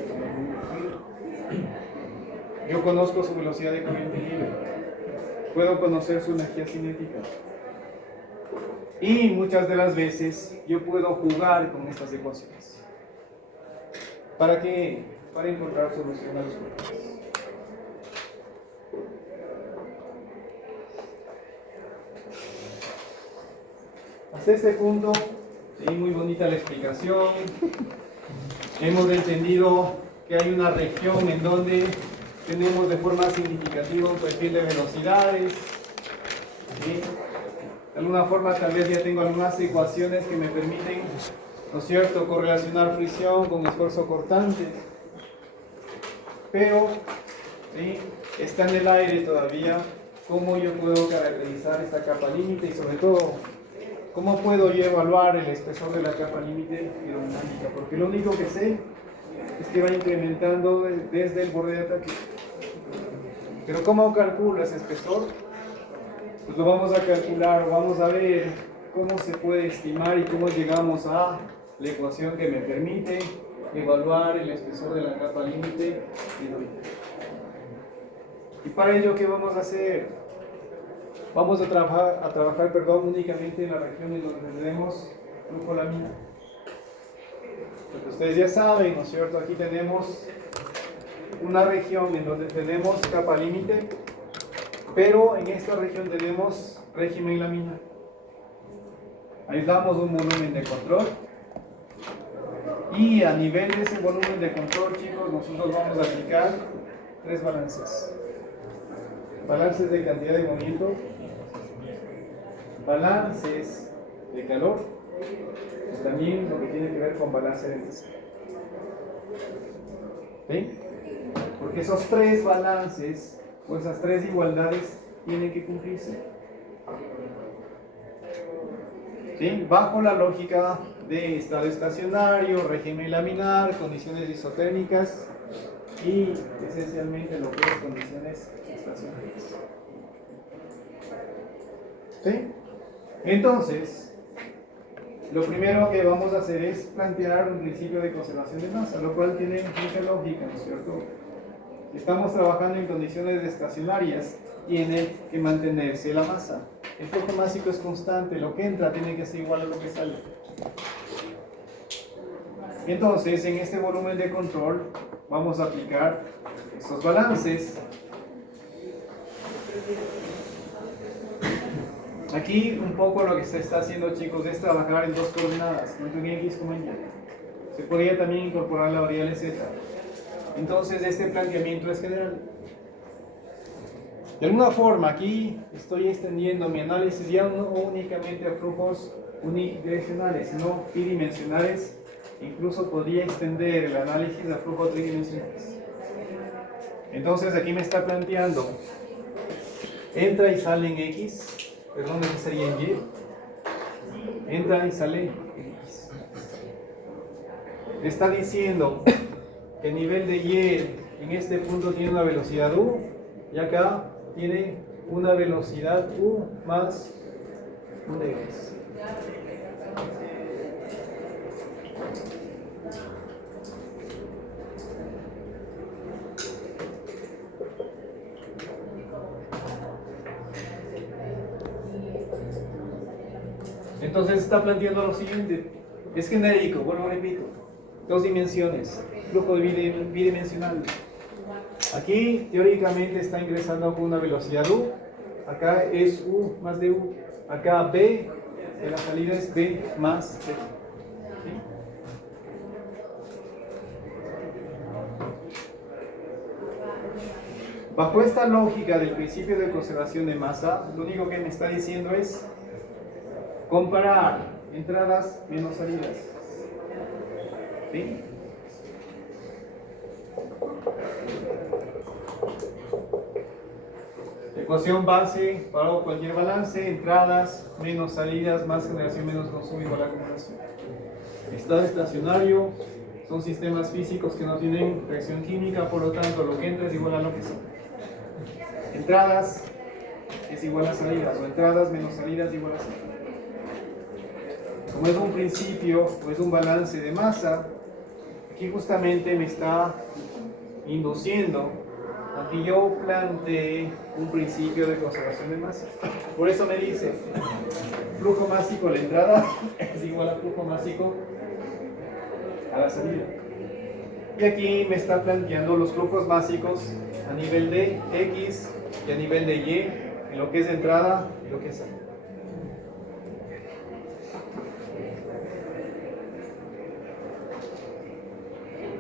que yo conozco su velocidad de corriente libre, puedo conocer su energía cinética y muchas de las veces yo puedo jugar con estas ecuaciones. ¿Para qué? Para encontrar solución a los problemas. Hasta este punto, sí, muy bonita la explicación. Hemos entendido que hay una región en donde tenemos de forma significativa un perfil de velocidades. ¿Sí? De alguna forma tal vez ya tengo algunas ecuaciones que me permiten, ¿no es cierto?, correlacionar fricción con esfuerzo cortante. Pero, ¿sí?, está en el aire todavía cómo yo puedo caracterizar esta capa límite y sobre todo, ¿cómo puedo yo evaluar el espesor de la capa límite hidrodinámica? Porque lo único que sé es que va incrementando desde el borde de ataque. Pero ¿cómo calculo ese espesor? Pues lo vamos a calcular, vamos a ver cómo se puede estimar y cómo llegamos a la ecuación que me permite evaluar el espesor de la capa límite hidrodinámica. Y para ello, ¿qué vamos a hacer? Vamos a trabajar únicamente en la región en donde tenemos flujo laminar. Porque ustedes ya saben, ¿no es cierto? Aquí tenemos una región en donde tenemos capa límite, pero en esta región tenemos régimen laminar. Ahí damos un volumen de control. Y a nivel de ese volumen de control, chicos, nosotros vamos a aplicar tres balances. Balances de cantidad de movimiento, balances de calor y también lo que tiene que ver con balance de tensión. ¿Sí? Porque esos tres balances o esas tres igualdades tienen que cumplirse. ¿Sí? Bajo la lógica de estado estacionario, régimen laminar, condiciones isotérmicas y esencialmente lo que es condiciones estacionarias. ¿Sí? Entonces, lo primero que vamos a hacer es plantear un principio de conservación de masa, lo cual tiene mucha lógica, ¿no es cierto? Estamos trabajando en condiciones estacionarias, tiene que mantenerse la masa. El flujo másico es constante, lo que entra tiene que ser igual a lo que sale. Entonces, en este volumen de control vamos a aplicar estos balances. Aquí un poco lo que se está haciendo, chicos, es trabajar en dos coordenadas, tanto en X como en Y. Se podría también incorporar la variable Z. Entonces, este planteamiento es general. De alguna forma, aquí estoy extendiendo mi análisis ya no únicamente a flujos unidireccionales, sino bidimensionales. Incluso podría extender el análisis a flujos tridimensionales. Entonces, aquí me está planteando, entra y sale en X, perdón, eso sería en Y. Entra y sale en X. Está diciendo que el nivel de Y en este punto tiene una velocidad U y acá tiene una velocidad U más un de X. Entonces está planteando lo siguiente, es genérico, bueno, repito, dos dimensiones, flujo bidimensional. Aquí teóricamente está ingresando con una velocidad U, acá es U más de U, acá B de la salida es B más B. ¿Sí? Bajo esta lógica del principio de conservación de masa, lo único que me está diciendo es comparar entradas menos salidas. ¿Sí? Ecuación base para cualquier balance, entradas menos salidas más generación menos consumo igual a acumulación. Estado estacionario, son sistemas físicos que no tienen reacción química, por lo tanto lo que entra es igual a lo que sale. Entradas es igual a salidas, o entradas menos salidas igual a salidas. Como es un principio o es un balance de masa, aquí justamente me está induciendo a que yo plantee un principio de conservación de masa. Por eso me dice, flujo másico a la entrada es igual a flujo másico a la salida. Y aquí me está planteando los flujos básicos a nivel de X y a nivel de Y, en lo que es entrada y lo que es salida.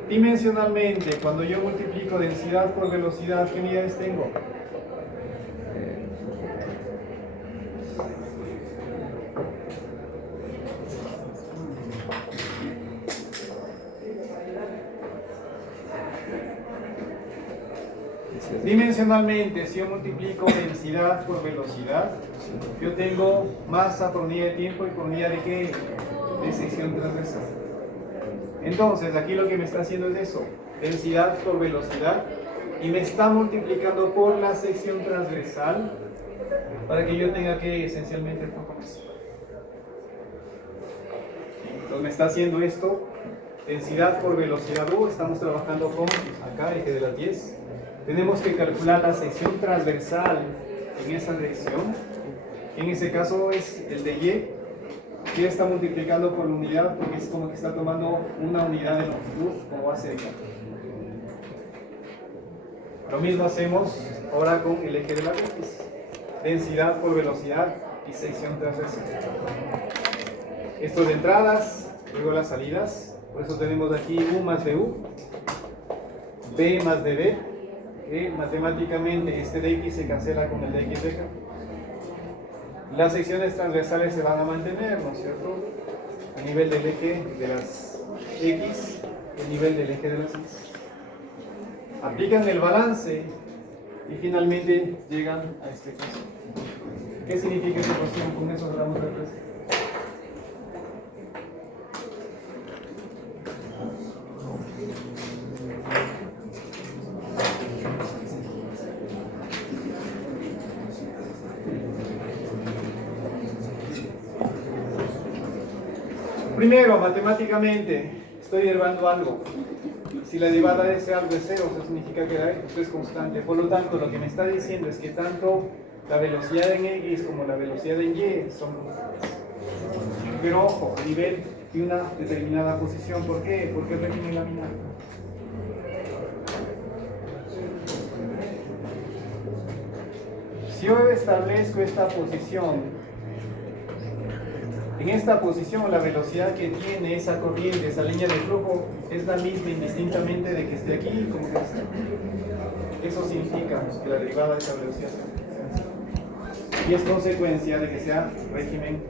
Dimensionalmente, cuando yo multiplico densidad por velocidad, ¿qué unidades tengo? Dimensionalmente, si yo multiplico densidad por velocidad, yo tengo masa por unidad de tiempo y por unidad de ¿qué? De sección transversal. Entonces, aquí lo que me está haciendo es eso, densidad por velocidad, y me está multiplicando por la sección transversal para que yo tenga que esencialmente el flujo máximo. Entonces me está haciendo esto, densidad por velocidad U, estamos trabajando con acá, eje de las 10. Tenemos que calcular la sección transversal en esa dirección, en ese caso es el de Y, que está multiplicando por la unidad porque es como que está tomando una unidad de longitud como base de cálculo. Lo mismo hacemos ahora con el eje de la X, densidad por velocidad y sección transversal. Esto de entradas, luego las salidas, por eso tenemos aquí U más de U, B más de B, que matemáticamente este de X se cancela con el de X de acá. Las secciones transversales se van a mantener, ¿no es cierto? A nivel del eje de las X, a nivel del eje de las X. Aplican el balance y finalmente llegan a este caso. ¿Qué significa esta ecuación? Con eso damos la respuesta. primero, matemáticamente, estoy derivando algo. Si la derivada de ese algo es cero, eso significa que esto es constante. Por lo tanto, lo que me está diciendo es que tanto la velocidad en X como la velocidad en Y son constantes. Pero ojo, a nivel de una determinada posición. ¿Por qué? Porque es régimen laminar. Si yo establezco esta posición, en esta posición la velocidad que tiene esa corriente, esa línea de flujo, es la misma indistintamente de que esté aquí como que esté. Eso significa que la derivada de esa velocidad es y es consecuencia de que sea régimen